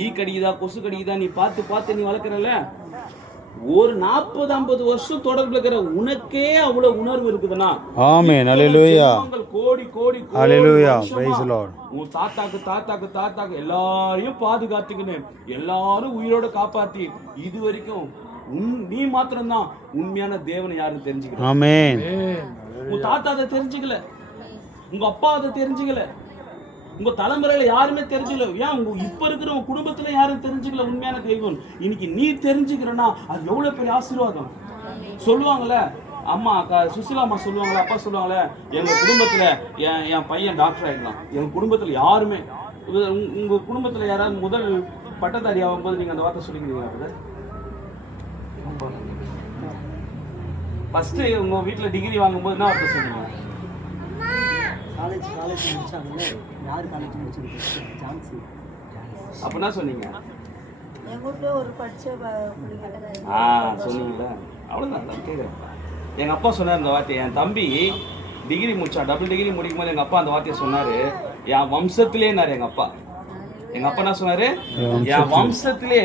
ஈ கடிக்குதா கொசு கடிக்குதா நீ பார்த்து நீ வளர்க்கறல, ஒரு 40-50 வருஷம் தொடர்புல இருக்கிற உனக்கே அவ்வளவு உணர்வு இருக்குதுன்னா ஆமென். ஹல்லேலூயா. கோடி கோடி ஹல்லேலூயா. Praise the Lord. உன் தாத்தாக்கு எல்லாரையும் பாதுகாத்துக்கின்னு எல்லாரும் உயிரோட காப்பாத்தி இது வரைக்கும் நீ மாத்திரம்தான் உண்மையான தேவனை யாரும் தெரிஞ்சுக்கல. ஆமென். உன் தாத்தா அதை தெரிஞ்சுக்கல, உங்க அப்பா அதை தெரிஞ்சுக்கல, உங்க தலைமுறையில யாருமே தெரிஞ்சுக்கல. ஏன் உங்க இப்ப இருக்கிற உங்க குடும்பத்துல யாரும் தெரிஞ்சுக்கல உண்மையான தெய்வம். இன்னைக்கு நீ தெரிஞ்சுக்கிறனா அது எவ்வளவு பெரிய ஆசீர்வாதம். சொல்லுவாங்கல்ல அம்மா சுசிலா அம்மா சொல்லுவாங்களா, அப்பா சொல்லுவாங்களே, எங்க குடும்பத்துல என் பையன் டாக்டர் ஆயிடலாம். எங்க குடும்பத்துல யாருமே, உங்க குடும்பத்துல யாராவது முதல் பட்டதாரி ஆகும்போது நீங்க அந்த வார்த்தை சொல்லிக்கிறீங்களா? ஃபர்ஸ்ட் உங்க வீட்டுல டிகிரி வாங்கும்போது என்ன வார்த்தை சொன்னீங்க? காலேஜ் முடிச்சாங்களே, யார் காலேஜ் முடிச்சிருக்கு? ஜான்சி. அப்ப என்ன சொன்னீங்க? என் வீட்டுல ஒரு படிச்ச சொன்னீங்களா? அவ்வளவுதான் நான் கேட்குறேன். எங்க அப்பா சொன்னார் இந்த வார்த்தையை. என் தம்பி டிகிரி முடிச்சான், டபுள் டிகிரி முடிக்கும் போது எங்க அப்பா அந்த வார்த்தையை சொன்னாரு, என் வம்சத்திலேனாரு எங்க அப்பா. எங்க அப்பா என்ன சொன்னாரு? என் வம்சத்திலே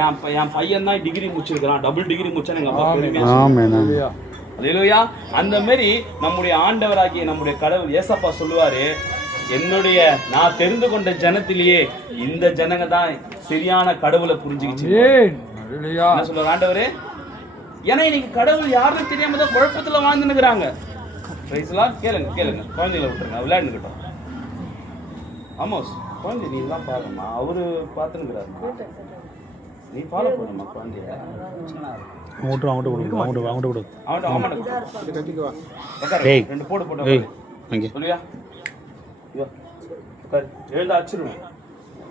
என் பையன் தான் டிகிரி முடிச்சிருக்கிறான், டபுள் டிகிரி முடிச்சான்னு எங்க அப்பா பெருமையா சொன்னாரு. அல்லேலூயா. அந்த மாதிரி நம்முடைய ஆண்டவராகிய நம்முடைய கடவுள் ஏசப்பா சொல்லுவாரு, என்னுடைய நான் தெரிந்து கொண்ட ஜனத்திலேயே இந்த ஜனங்க தான் சரியான கடவுளை புரிஞ்சுக்கிச்சு. என்ன சொல்லுவார் ஆண்டவரே? ஏன்னா இன்னைக்கு கடவுள் யாருன்னு தெரியாம தான் குழப்பத்துல வாழ்ந்துன்னுக்குறாங்க. கேளுங்க குழந்தைகளை விட்டுருங்க, விளையாண்டுக்கிட்டோம். ஆமாஸ் குழந்தை நீ எல்லாம் பாருமா, அவரு பார்த்துன்னுக்குறாருமா, நீ ஃபாலோ பண்ணுமா குழந்தைய. ரெண்டு போடு போட்டு சொல்லியா, எழுந்தா அடிச்சிருவேன்,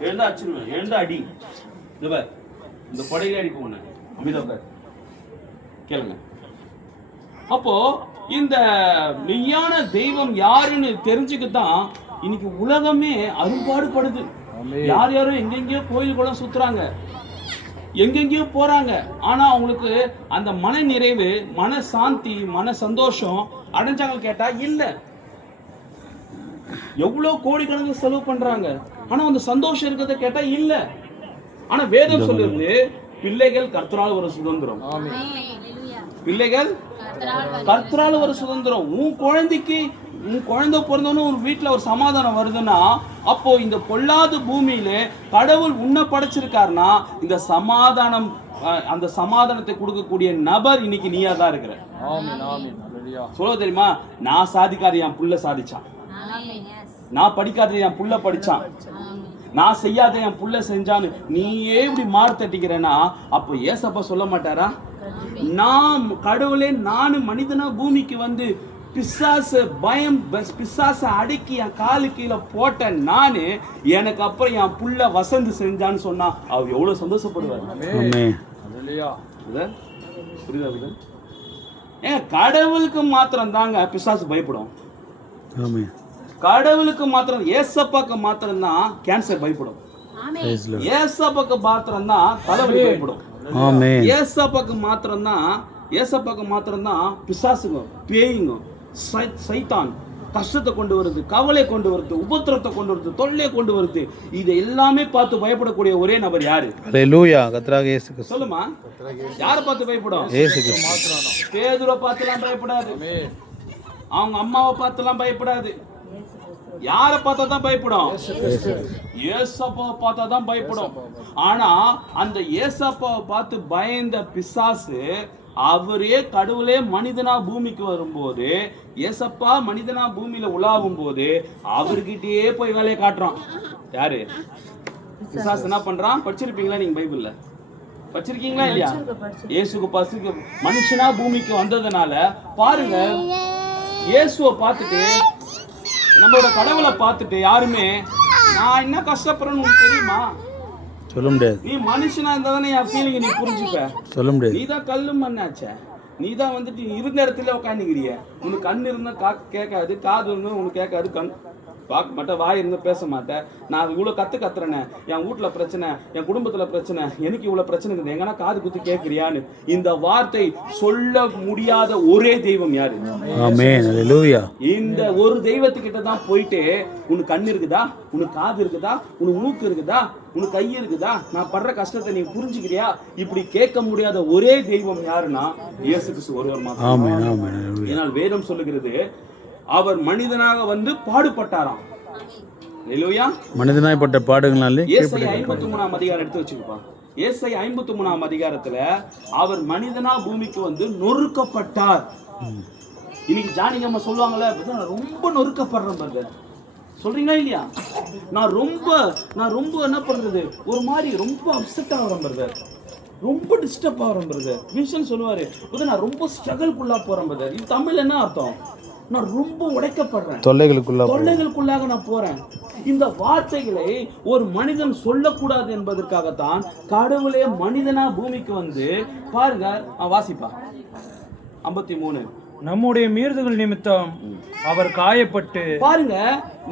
எழுந்தா அடி. இந்த கொடையில அடி போன அமிதா கேளுங்க. அப்போ இந்த மெய்யான தெய்வம் யாருன்னு தெரிஞ்சுக்கத்தான் இன்னைக்கு உலகமே அரும்பாடுபடுது. யாரும் எங்கெங்கயோ கோயில் கூட சுத்துறாங்க, எங்கெங்கயோ போறாங்க. ஆனா அவங்களுக்கு அந்த மன நிறைவு, மன சாந்தி, மன சந்தோஷம் அடைஞ்சாங்க கேட்டா இல்ல. எவ்வளவு கோடிக்கணக்கில் செலவு பண்றாங்க, ஆனா அந்த சந்தோஷம் இருக்கிறத கேட்டா இல்ல. ஆனா வேதம் சொல்லுது, பிள்ளைகள் கர்த்தரால் ஒரு சுதந்திரம், பிள்ளைகள் கர்த்தரால் ஒரு சுதந்திரம். உன் குழந்தை பிறந்தோன்னு ஒரு வீட்டுல ஒரு சமாதானம் வருதுன்னா, அப்போ இந்த பொல்லாத பூமியில கடவுள் உன்னை படைச்சிருக்காருன்னா இந்த சமாதானம், அந்த சமாதானத்தை கொடுக்கக்கூடிய நபர் இன்னைக்கு நீயா தான் இருக்கிற. சொல்ல தெரியுமா? நான் சாதிக்காத என் புள்ள சாதிச்சான், நான் படிக்காத என் புள்ள படிச்சான், நான் செய்யாத என் புள்ள செஞ்சான்னு நீயே இப்படி மாறு தட்டிக்கிறேன்னா அப்போ ஏசப்பா சொல்ல மாட்டாரா? நான் கடவுளே, நானு மனிதனா பூமிக்கு வந்து பிசாசு பயம் பிசாசு அடக்கி என் காலு கீழே போட்ட நானு, எனக்கு அப்புறம் என் புள்ள வசந்து செஞ்சான்னு சொன்னா அவர் எவ்வளவு சந்தோஷப்படுவார். புரியுதா? ஏன் கடவுளுக்கு மாத்திரம் தாங்க பிசாசு பயப்படும். கடவுளுக்கு மாத்திரம், ஏசப்பாக்கு மாத்திரம் தான் கேன்சர் பயப்படும், ஏசப்பாக்கு மாத்திரம் தான் தலைவலி பயப்படும், ஏசப்பாக்கு மாத்திரம் தான் பிசாசுங்க பேயுங்க சைத்தான் கஷ்டத்தை கொண்டு வருது, கவலை கொண்டு வருது, உபத்திரத்தை கொண்டு வருது, தொல்லையை கொண்டு வருது, இதை எல்லாமே பார்த்து பயப்படக்கூடிய ஒரே நபர் யாரு? ஹalleluya கர்த்தராகிய இயேசு கிறிஸ்து. சொல்லுமா, யாரை பார்த்து பயப்படும்? இயேசு கிறிஸ்து. பேதுரை பார்த்துலாம் பயப்படாது, அவங்க அம்மாவை பார்த்துலாம் பயப்படாது. யாரை பார்த்தா தான் பயப்படும்? ஏசப்பாவை பார்த்தா தான் பயப்படும். ஆனா அந்த ஏசப்பாவை பார்த்து பயந்த பிசாசு அவரே கடவுளே மனிதனா பூமிக்கு வரும்போது, ஏசப்பா மனிதனா பூமியில உலாவும் போது அவர்கிட்டயே போய் வேலையை காட்டுறான். யாரு? பிசாசு என்ன பண்றான்? படிச்சிருப்பீங்களா நீங்க பைபிள்ல? படிச்சிருக்கீங்களா இல்லையா? இயேசுக்கு பசுக்கு மனுஷனா பூமிக்கு வந்ததுனால பாருங்க, இயேசுவை பார்த்துட்டு நம்மளோட கடவுளை பார்த்துட்டு யாருமே நான் என்ன கஷ்டப்படுறேன்னு உனக்கு தெரியுமா? சொல்ல முடியாது. நீ மனுஷனா இருந்தா தானே என் ஃபீலிங் நீ புரிஞ்சுப்ப. சொல்ல முடியாது. நீ தான் கல்லு மண்ணாச்சே, நீ தான் வந்துட்டு இருந்த இடத்துல உட்காந்துக்கிறிய. உனக்கு கண் இருந்தா கேட்காது, காது இருந்தா உனக்கு கேட்காது, கண் பார்க்க மாட்டேன், வாய் இருந்தா பேச மாட்டேன். நான் இவ்வளோ கத்துறேனே, என் வீட்டுல பிரச்சனை, என் குடும்பத்துல பிரச்சனை, எனக்கு இவ்வளவு பிரச்சனை இருக்குது, எங்கன்னா காது குத்தி கேட்கிறியான்னு இந்த வார்த்தை சொல்ல முடியாத ஒரே தெய்வம் யாரு? ஆமென் ஹalleluya. இந்த ஒரு தெய்வத்துக்கிட்ட தான் போயிட்டு உனக்கு கண் இருக்குதா, உனக்கு காது இருக்குதா, உனக்கு மூக்கு இருக்குதா, உனக்கு கை இருக்குதா, நான் படுற கஷ்டத்தை நீ புரிஞ்சுக்கிறியா, இப்படி கேட்க முடியாத ஒரே தெய்வம் யாருன்னா இயேசு கிறிஸ்து ஒருவர் மாத்திரம். ஆமென் ஆமென் ஹalleluya. ஏனால் வேதம் சொல்லுகிறது அவர் மனிதனாக வந்து பாடுபட்டாராம். ஹalleluya. மனிதனாய்ப்பட்ட பாடுகளாலே ஏசாயா 53ஆம் அதிகாரம் எடுத்து வச்சுக்கப்பா. ஏசாயா 53ஆம் அதிகாரத்துல அவர் மனிதனா பூமிக்கு வந்து நொறுக்கப்பட்டார். இன்னைக்கு ஜானிங்க அம்மா சொல்லுவாங்கல்ல, நான் ரொம்ப நொறுக்கப்படுறேன் பிரதர், சொல்றீங்களா இல்லையா? நான் ரொம்ப என்ன பண்றது, ஒரு மாதிரி ரொம்ப அப்செட் ஆகிறேன் பிரதர், ரொம்ப டிஸ்டர்ப் ஆகிறேன் பிரதர். விஷன் சொல்லுவாரு, நான் ரொம்ப ஸ்ட்ரகிள்குள்ளா போறேன் பிரதர். இது தமிழ் என்ன அர்த்தம்? நான் ரொம்ப உடைக்கப்படுறேன், தொல்லைகளுக்குள்ளாக நான் போறேன். இந்த வார்த்தைகளை ஒரு மனிதன் சொல்லக்கூடாது என்பதற்காகத்தான் கடவுளே மனிதனா பூமிக்கு வந்து பாருங்க. வாசிப்பா 53. நம்முடைய மீறுதல் நிமித்தம் அவர் காயப்பட்டு. பாருங்க,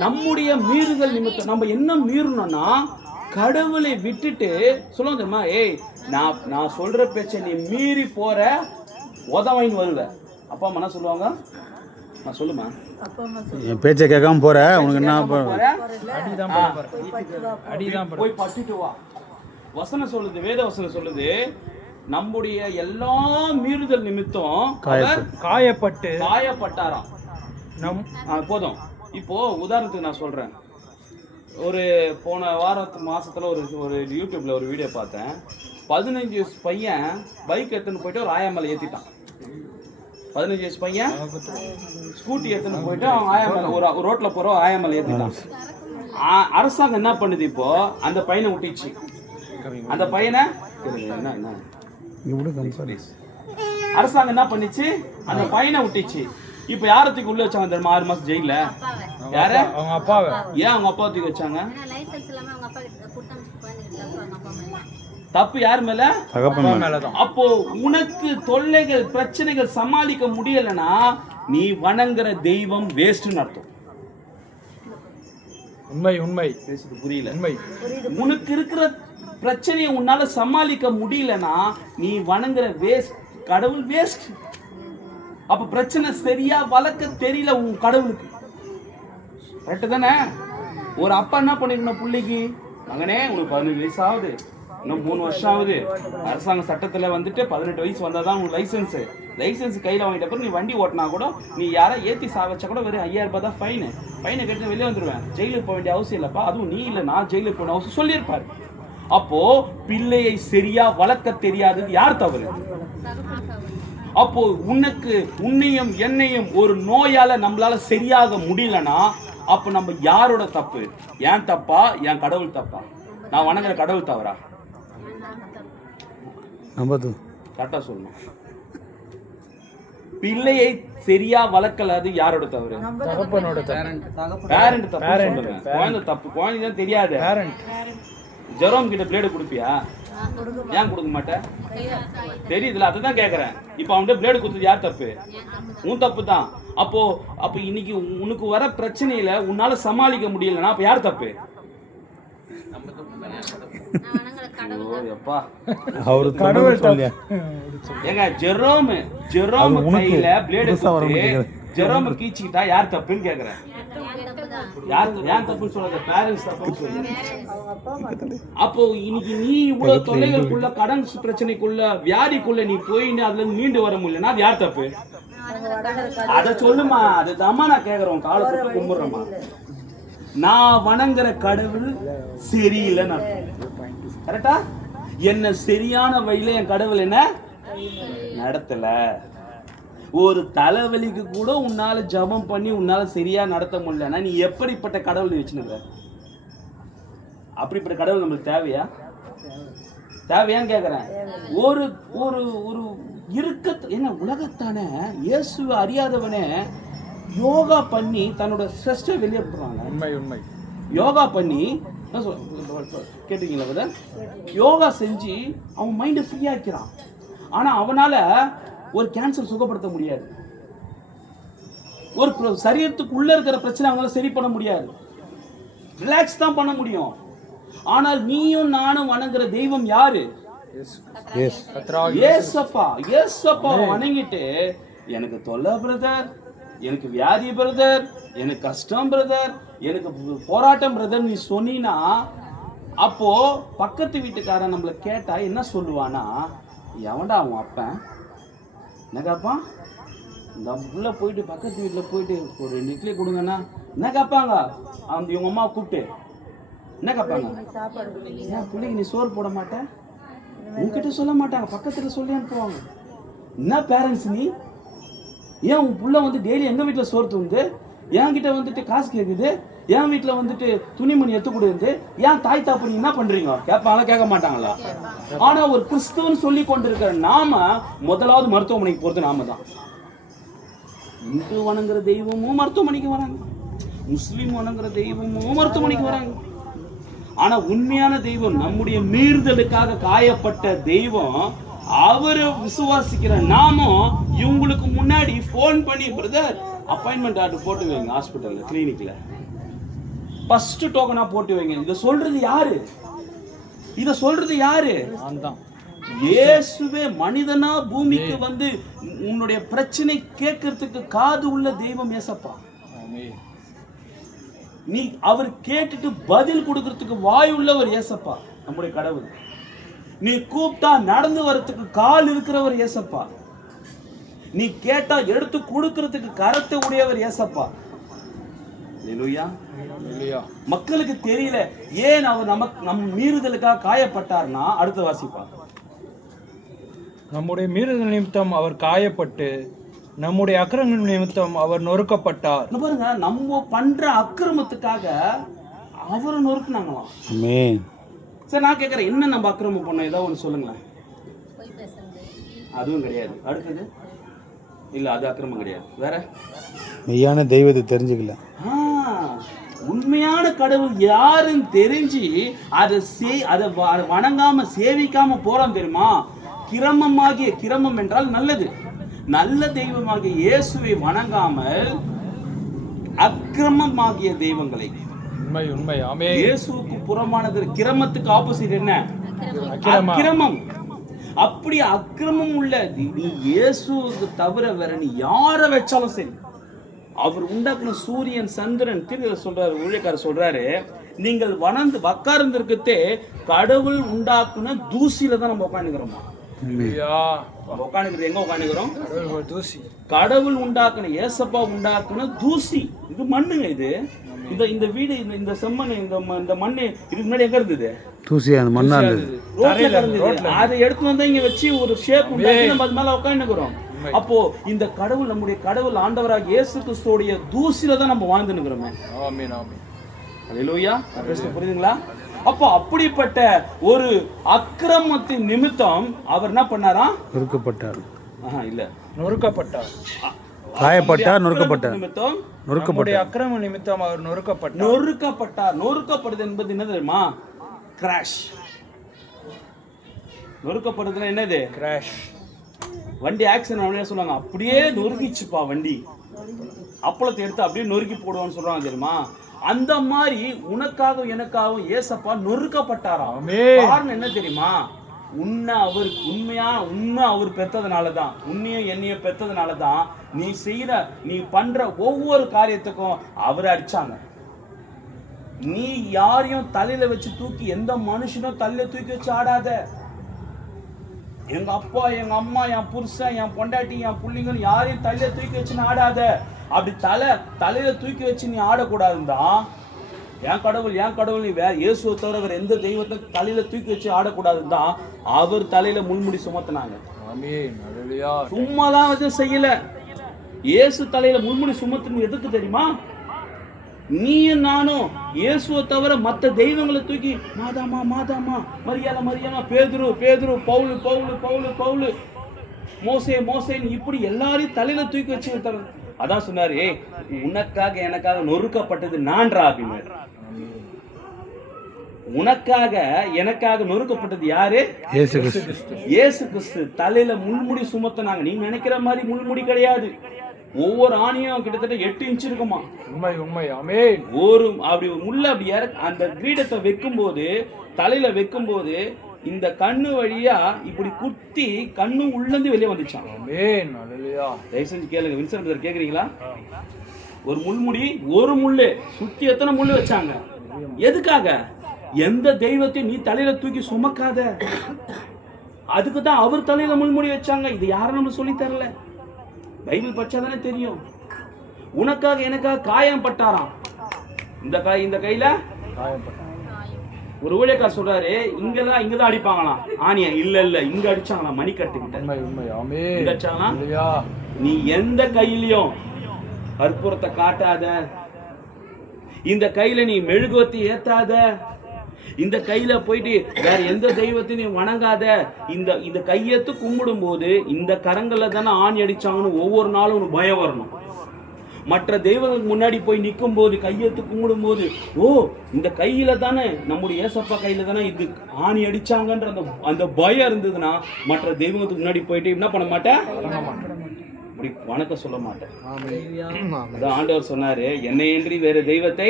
நம்முடைய மீறுதல் நிமித்தம் நம்ம என்ன மீறணும்னா கடவுளை விட்டுட்டு சொல்லுங்க தெரியுமா, ஏய் நான் சொல்ற பேச்சை நீ மீறி போற உதவாயின்னு வருவ. அப்பா அம்மா என்ன சொல்லுவாங்க? நான் சொல்லுமா, என் பேச்சை கேட்காம போற, உனக்கு என்ன போய் பட்டுட்டு வா. வசனம் சொல்லுது, வேத வசனம் சொல்லுது, நம்முடைய எல்லா மீறுதல் நிமித்தம் காயப்பட்டாராம். போதும். இப்போ உதாரணத்துக்கு நான் சொல்றேன், ஒரு போன மாசத்துல ஒரு யூடியூப்ல ஒரு வீடியோ பார்த்தேன். 15 வயசு பையன் பைக் எடுத்துன்னு போயிட்டு ஒரு ஆயா மேல ஏத்திட்டான். 15 வயசு பையன் ஸ்கூட்டி எடுத்துன்னு போயிட்டு அவன் ஆயா மேல, ஒரு ரோட்ல போற ஆயா மேல ஏத்திட்டான். அரசாங்கம் என்ன பண்ணுது, இப்போ அந்த பையனை விட்டுச்சு. அந்த பையனை அரசாங்கம் என்ன பண்ணிச்சு, அந்த பையனை விட்டுச்சு. இப்ப யாரத்துக்கு உள்ள வச்சாங்க தெரியுமா? 6 மாசம் ஜெயில. யாரு? அவங்க அப்பாவை. ஏன் அவங்க அப்பா தூக்கி வச்சாங்க? தப்பு யார் மேல? அப்போ உனக்கு தொல்லைகள் பிரச்சனைகள் சமாளிக்க முடியலன்னா நீ வணங்குற தெய்வம் வேஸ்ட்னு அர்த்தம். உண்மை பேசுறது புரியல. உனக்கு இருக்கிற பிரச்சனையை உன்னால சமாளிக்க முடியலன்னா நீ வணங்குற கடவுள் வேஸ்ட். அப்ப பிரச்சனை சரியா வளர்க்க தெரியல உன் கடவுளுக்கு. கரெக்ட் தானே? ஒரு அப்பா என்ன பண்ணிருக்கணும் பிள்ளைக்கு, மகனே உனக்கு 15 வயசு ஆகுது, இன்னும் 3 வருஷம் ஆகுது, அரசாங்க சட்டத்துல வந்துட்டு 18 வயசு வந்தாதான் உனக்கு லைசன்ஸ் கையில வாங்கிட்ட பிறகு நீ வண்டி ஓட்டினா கூட நீ யாரை ஏத்தி சாவச்சா கூட வெறும் 5000 ரூபாய் தான் ஃபைனை கட்டி வெளியே வந்துருவேன், ஜெயிலுக்கு போக வேண்டிய அவசியம் இல்லப்பா, அதுவும் நீ இல்லை நான் ஜெயிலுக்கு போன அவசியம் சொல்லியிருப்பாரு. அப்போ பிள்ளையை சரியா வளர்க்க தெரியாதது யார் தவறு? அப்போ உன்னையும் என்னையும் ஒரு நோயால நம்மளால சரியாக முடியலன்னா அப்ப நம்ம யாரோட தப்பு? ஏன் தப்பா, என் கடவுள் தப்பா? நான் வணங்குற கடவுள் தவறா? கரெக்டா சொல்லணும். பிள்ளையை சரியா வளர்க்கல, அது யாரோட தவறு? பேரண்ட் தப்பு சொல்லுங்க. குழந்தை தப்பு, குழந்தை தான் தெரியாது. ஜெரோம் கிட்ட பிளேடு கொடுப்பியா? ஏன் கொடுக்க மாட்டேன்? தெரியுதுல, அதுதான் கேக்குறேன். இப்ப அவன்கிட்ட பிளேடு கொடுத்தது யார் தப்பு? உன் தப்பு தான். அப்போ இன்னைக்கு உனக்கு வர பிரச்சனையில உன்னால சமாளிக்க முடியலன்னா அப்ப யார் தப்பு? ஜெரோம் கையில பிளேடு கொடுத்து ஜெரோம கீச்சிக்கிட்டா யார் தப்புன்னு கேக்குறேன். யார் ஏன் தப்புன்னு சொல்லாத, பேரண்ட்ஸ் தப்புன்னு சொல்லு. அப்போ இன்னைக்கு நீ இவ்வளவு தொல்லைகளுக்குள்ள, கடன் பிரச்சனைக்குள்ள, வியாதிக்குள்ள நீ போய் அதுல இருந்து மீண்டு வர முடியலன்னா அது யார் தப்பு? அத சொல்லுமா. அதுதாம்மா நான் கேக்குறேன். காலை போட்டு கும்பிடுறேம்மா. நான் வணங்குற கடவுள் சரியில்லைன்னு கரெக்டா? என்ன சரியான வழியில என் கடவுள் என்ன நடத்தல. ஒரு தலைவலிக்கு கூட உன்னால ஜபம் பண்ணி உன்னால சரியா நடத்த முடியலன்னா நீ எப்படிப்பட்ட கடவுள் வச்சுனுங்க? அப்படிப்பட்ட கடவுள் நம்மளுக்கு தேவையா? தேவையான்னு கேக்குறேன். ஒரு ஒரு ஒரு என்ன உலகத்தான இயேசுவை அறியாதவனே யோகா பண்ணி தன்னோட ஸ்ட்ரெஸ்ஸை வெளியே போடுறாங்க. உண்மை உண்மை. யோகா பண்ணி கேட்டீங்களா? யோகா செஞ்சு அவன் மைண்டை ஃப்ரீ ஆக்கிறான். ஆனா அவனால ஒரு கேன்சர் சுகப்படுத்த முடியாது. ஒரு சரீரத்துக்குள்ள இருக்கிற பிரச்சனை அவங்களால சரி பண்ண முடியாது. ரிலாக்ஸ் தான் பண்ண முடியும். ஆனால் நீயும் நானும் வணங்குற தெய்வம் யாரு? ஏசப்பா. ஏசப்பா வணங்கிட்டு எனக்கு தொல்லை பிரதர், எனக்கு வியாதி பிரதர், எனக்கு கஷ்டம் பிரதர், எனக்கு போராட்டம் பிரதர் நீ சொன்னீன்னா, அப்போ பக்கத்து வீட்டுக்காரன் நம்மளை கேட்டா என்ன சொல்லுவானா? எவன்டா அவன் அப்பன்? என்னக்காப்பா இந்த உள்ள போயிட்டு பக்கத்து வீட்டில் போயிட்டு ஒரு 2 இட்லி கொடுங்கண்ணா என்ன கேட்பாங்க? அந்த இவங்க அம்மாவை கூப்பிட்டு என்ன கேட்பாங்க? ஏன் பிள்ளைக்கு நீ சோறு போட மாட்டேன்? உங்ககிட்ட சொல்ல மாட்டாங்க, பக்கத்துல சொல்லி அனுப்புவாங்க. என்ன பேரண்ட்ஸ் நீ? ஏன் உன் புள்ள வந்து டெய்லி எங்க வீட்டில் சோறு தூங்குது, என்கிட்ட வந்துட்டு காசு கேட்குது, என் வீட்டில் வந்துட்டு துணிமணி எடுத்து கொடுக்குது, ஏன் தாய் தாப்பு நீ என்ன பண்றீங்க? கேட்பாங்களா? கேட்க மாட்டாங்களா? ஆனா ஒரு கிறிஸ்தவன் சொல்லி கொண்டிருக்கிற நாம முதலாவது மருத்துவமனைக்கு போறது நாம தான். இந்து வணங்குற தெய்வமும் மருத்துவமனைக்கு வராங்க, முஸ்லீம் வணங்குற தெய்வமும் மருத்துவமனைக்கு வராங்க. ஆனா உண்மையான தெய்வம், நம்முடைய மீறுதலுக்காக காயப்பட்ட தெய்வம், அவரை விசுவாசிக்கிற நாமும் இவங்களுக்கு முன்னாடி போன் பண்ணி பிரதர் அப்பாயின்மெண்ட் ஆர்டர் போட்டு வைங்க, ஹாஸ்பிட்டல்ல கிளினிக்ல ஃபர்ஸ்ட் டோக்கனா போட்டு வைங்க. இத சொல்றது யாரு? இத சொல்றது யாரு? இயேசுவே மனிதனா பூமிக்கு வந்து உன்னுடைய பிரச்சனை கேட்கறதுக்கு காது உள்ள தெய்வம் ஏசப்பா. நீ அவர் கேட்டுட்டு பதில் கொடுக்கறதுக்கு வாய் உள்ளவர் ஏசப்பா நம்முடைய கடவுள். நீ கூப்பிட்டா நடந்து வரத்துக்கு கால் இருக்கிறவர் ஏசப்பா. நீ கேட்டா எடுத்து கொடுக்கறதுக்கு கரத்தை உடையவர் ஏசப்பா. அல்லேலூயா. மக்களுக்கு தெரியல ஏன் அவர் நம் மீறுதலுக்காக காயப்பட்டார்னா, அடுத்த வாசிப்பா. நம்முடைய மீறுதல் நிமித்தம் அவர் காயப்பட்டு நம்முடைய அக்கிரம நிமித்தம் அவர் நொறுக்கப்பட்டார். பாருங்க, நம்ம பண்ற அக்கிரமத்துக்காக அவரை நொறுக்குனாங்களாம். சரி, நான் கேட்கறேன், என்ன நம்ம அக்கிரமம் பண்ணோம்? ஏதாவது ஒன்று சொல்லுங்களேன். அதுவும் கிடையாது. அடுத்தது இல்ல, அது அக்கிரமம் கிடையாது. வேற மெய்யான தெய்வத்தை தெரிஞ்சுக்கல. உண்மையான கடவுள் யாருன்னு தெரிஞ்சு அதை வணங்காம சேவிக்காம போறோம் தெரியுமா? கிரமம் என்றால் நல்லது. நல்ல தெய்வமாகிய இயேசுவை வணங்காமல் அக்கிரமமாகிய தெய்வங்களை, உண்மை ஆமென், இயேசுவுக்கு புறமானது. கிரமத்துக்கு ஆப்போசிட் என்ன? அக்கிரமம். அப்படி அக்கிரமம் உள்ள நீ இயேசுவுக்கு தவிர வேற நீ யாரை வச்சாலும் சரி, அவர் உண்டாக்குன சூரியன் சந்திரன், தீர்க்கதரிசி சொல்றாரு, ஊழியக்காரர் சொல்றாரு, நீங்கள் உட்கார்ந்துருக்கத்தே கடவுள் உண்டாக்குன தூசியில தான் நம்ம உட்காந்துக்கிறோமா? உட்காந்துக்கிறது எங்க உட்காந்துக்கிறோம்? தூசி. கடவுள் உண்டாக்குன, ஏசப்பா உண்டாக்குன தூசி. இது மண்ணுங்க. இது இந்த வீடு, இந்த செம்மண், இந்த மண்ணு இதுக்கு முன்னாடி எங்க இருந்தது? தூசியா அந்த மண்ணா இருந்தது. அதை எடுத்து வந்தா இங்க வச்சு ஒரு ஷேப் உண்டாக்கி நம்ம அது மேல உட்காந்துக்கிறோம். அப்போ இந்த கடவுள், நம்முடைய கடவுள் ஆண்டவராக இயேசு கிறிஸ்துவோடைய தூசில தான் நம்ம வாழ்ந்து நிக்கிறோமே. ஆமென் ஆமென். அல்லேலூயா. புரியுதுங்களா? அப்போ அப்படிப்பட்ட ஒரு அக்கிரமத்தின் நிமித்தம் அவர் என்ன பண்ணாரா? நொறுக்கப்பட்டார். இல்ல, நொறுக்கப்பட்டார். காயப்பட்டார், நொறுக்கப்பட்டார். நிமித்தம் நம்முடைய அக்கிரம நிமித்தம் அவர் நொறுக்கப்பட்டார். நொறுக்கப்படுது என்பது என்ன தெரியுமா? கிராஷ். நொறுக்கப்படுதுன்னா என்னது? கிராஷ். வண்டி ஆக்சிடென்ட் சொல்லுவாங்க, அப்படியே நொறுக்கிச்சுப்பா வண்டி, அப்பளத்தை எடுத்து அப்படியே நொறுக்கி போடுவான்னு சொல்றாங்க தெரியுமா? அந்த மாதிரி உனக்காகவும் எனக்காகவும் ஏசப்பா நொறுக்கப்பட்டாராம். காரணம் என்ன தெரியுமா? உன்னை அவர் பெற்றதுனால தான், உன்னையும் என்னையும் பெற்றதுனால தான் நீ பண்ற ஒவ்வொரு காரியத்துக்கும் அவரை அடிச்சாங்க. நீ யாரையும் தலையில வச்சு தூக்கி, எந்த மனுஷனும் தலையில தூக்கி வச்சு ஆடாத. எங்க அப்பா, எங்க அம்மா, என் புருஷன், என் பொண்டாட்டி, என் புள்ளிங்கன்னு யாரையும் தலையில தூக்கி வச்சு ஆடாத. அப்படி தலையில தூக்கி வச்சு நீ ஆடக்கூடாதுதான். என் கடவுள் நீ இயேசுவை தவிர வேற எந்த தெய்வத்தை தலையில தூக்கி வச்சு ஆடக்கூடாதுதான் அவர் தலையில முள்முடி சுமத்தினாங்க. சும்மாதான் வந்து செய்யல. இயேசு தலையில முள்முடி சுமத்துன்னு எதுக்கு தெரியுமா? நீயும் நானும் இயேசுவை தவிர மற்ற தெய்வங்களை தூக்கி மாதாமா மரியாதை பேதுரு பவுலு மோசேன்னு இப்படி எல்லாரையும் தலையில தூக்கி வச்சு அதான் சொன்னாரு, உனக்காக எனக்காக நொறுக்கப்பட்டது நான்ரா அப்படின்னாரு. உனக்காக எனக்காக நொறுக்கப்பட்டது யாரு? இயேசு கிறிஸ்து. தலையில முள்முடி சுமத்தினாங்க. நீ நினைக்கிற மாதிரி முள்முடி கிடையாது. ஒவ்வொரு ஆணியும் கிட்டத்தட்ட 8 இன்ச் இருக்குமா. உண்மை ஆமென். ஒரு அப்படி முள்ள அப்படி அந்த கிரீடத்தை வைக்கும்போது, தலையில வைக்கும்போது இந்த கண்ணு வழியா இப்படி குத்தி கண்ணு உள்ளந்து வெளியே வந்துச்சான். ஆமென். ஹல்லேலூயா. தயவு செஞ்சு கேளுங்க. வின்சென்ட் பிரதர் கேக்குறீங்களா? ஒரு முள்முடி, ஒரு முள்ளு சுத்தி எத்தனை முள்ளு வச்சாங்க? எதுக்காக? எந்த தெய்வத்தையும் நீ தலையில தூக்கி சுமக்காத. அதுக்கு தான் அவர் தலையில முள்முடி வச்சாங்க. இது யாரும் நம்ம சொல்லி தரல. பைபிள் படிச்சாதானே தெரியும். உனக்காக எனக்காக காயம் பட்டாராம். இந்த கையில ஒரு ஊழியக்கார் சொல்றாரு, இங்கதான் அடிப்பாங்களாம் ஆணியா. இல்ல இங்க அடிச்சாங்களாம் மணிக்கட்டுக்கிட்ட. நீ எந்த கையிலையும் கற்பூரத்தை காட்டாத, இந்த கையில நீ மெழுகுவத்தி ஏத்தாத, இந்த கையில போயிட்டு வேற எந்த தெய்வத்தையும் நீ வணங்காத. இந்த கையெத்து கும்பிடும் போது இந்த கரங்கள்ல தானே ஆணி அடிச்சாங்கன்னு ஒவ்வொரு நாளும் ஒரு பயம் வரணும். மற்ற தெய்வங்களுக்கு முன்னாடி போய் நிற்கும் போது, கையெத்து கும்பிடும் போது, இந்த கையில தானே, நம்முடைய ஏசப்பா கையில தானே இது ஆணி அடிச்சாங்கன்ற அந்த பயம் இருந்ததுன்னா மற்ற தெய்வங்களுக்கு முன்னாடி போயிட்டு என்ன பண்ண மாட்டேன், அப்படி வணக்கம் சொல்ல மாட்டேன். அதான் ஆண்டவர் சொன்னாரு, என்னையன்றி வேற தெய்வத்தை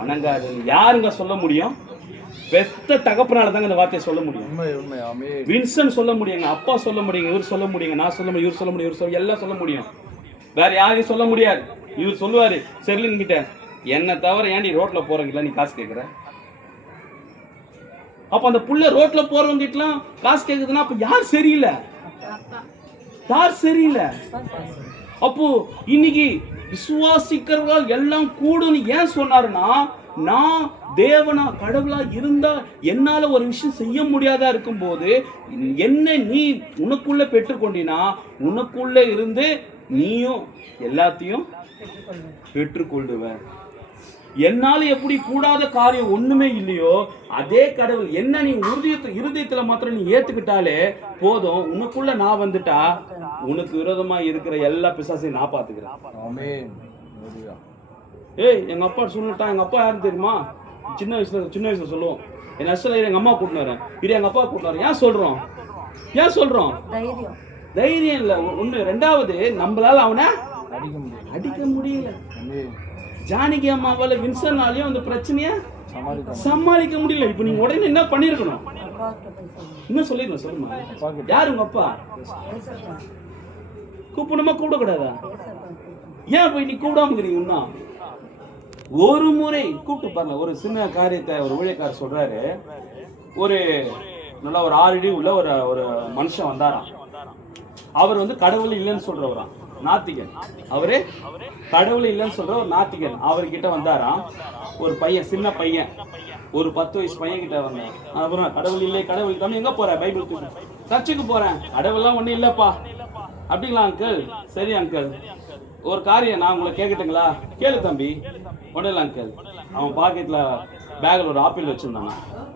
வணங்காது. யாருங்க சொல்ல முடியும்? பெத்த தகப்பனால தாங்க இந்த வார்த்தையை சொல்ல முடியும். வின்சன் சொல்ல முடியுங்க, அப்பா சொல்ல முடியுங்க, இவர் சொல்ல முடியுங்க, நான் சொல்ல முடியும், இவர் சொல்ல முடியும், இவர் எல்லாம் சொல்ல முடியும். வேற யாரையும் சொல்ல முடியாது. இவர் சொல்லுவாரு செர்லின் கிட்ட, என்ன தவிர ஏன்டி ரோட்ல போறவங்க நீ காசு கேட்குற? அப்ப அந்த புள்ள ரோட்ல போறவங்க கிட்டலாம் காசு கேக்குதுன்னா அப்ப யார் சரியில்லை? அப்போ இன்னைக்கு விசுவாசிக்கிறவர்கள் எல்லாம் கூடுன்னு ஏன் சொன்னாருன்னா, நான் தேவனா கடவுளா இருந்தா என்னால ஒரு விஷயம் செய்ய முடியாதா இருக்கும் போது என்ன நீ உனக்குள்ள பெற்றுக்கொண்டினா, உனக்குள்ள இருந்து நீயும் எல்லாத்தையும் பெற்றுக்கொள்ளுவ. என்னால எப்படி கூடாத காரியம் ஒண்ணுமே இல்லையோ அதே கடவுள் என்ன நீ இருதயத்துல மாத்திரம் நீ ஏத்துக்கிட்டாலே போதும். உனக்குள்ள நான் வந்துட்டா உனக்கு விரோதமா இருக்கிற எல்லா பிசாசையும் நான் பாத்துக்கிறேன். எங்க அப்பா சொல்லிட்டான். எங்க அப்பா யாரும் தெரியுமா? சின்ன வயசுல சொல்லுவோம், என் அசல எங்க அம்மா கூட்டினாரு, இது எங்க அப்பா கூட்டினாரு. ஏன் சொல்றோம்? தைரியம் இல்ல ஒண்ணு. ரெண்டாவது, நம்மளால அவனை அடிக்க முடியல. ஜானகி அம்மாவால வின்சனாலையும் அந்த பிரச்சனைய சமாளிக்க முடியல. இப்ப நீங்க உடனே என்ன பண்ணிருக்கணும்? இன்னும் சொல்லிருக்கணும். சொல்லுமா, யாரு உங்க அப்பா? கூப்பிடணுமா கூப்பிடக்கூடாதா? ஏன் போய் நீ கூப்பிடாம இன்னும் ஒரு முறை கூப்பிட்டு பாருங்க. ஒரு சின்ன காரியத்தை ஒரு ஊழியக்காரர் சொல்றாரு. ஒரு நல்லா ஒரு 6 அடி உள்ள ஒரு மனுஷன் வந்தாராம். அவர் வந்து கடவுள் இல்லைன்னு சொல்றவராம், நாத்திகன். அவரு கடவுள் இல்லைன்னு சொல்ற ஒரு நாத்திகன். அவர்கிட்ட வந்தாராம் ஒரு பையன், சின்ன பையன், ஒரு 10 வயசு பையன் கிட்ட வந்தேன். அப்புறம் கடவுள் இல்லை, கடவுள் இல்லை, எங்க போற? பைபிள் சர்ச்சுக்கு போறேன். கடவுள்லாம் ஒன்றும் இல்லப்பா. அப்படிங்களா அங்கிள்? சரி அங்கிள், ஒரு காரியம் நான் உங்களை கேட்கட்டுங்களா? கேளு தம்பி. ஒன்றும் இல்லை அங்கிள். அவன் பாக்கெட்ல பேக்ல ஒரு ஆப்பிள் வச்சிருந்தானா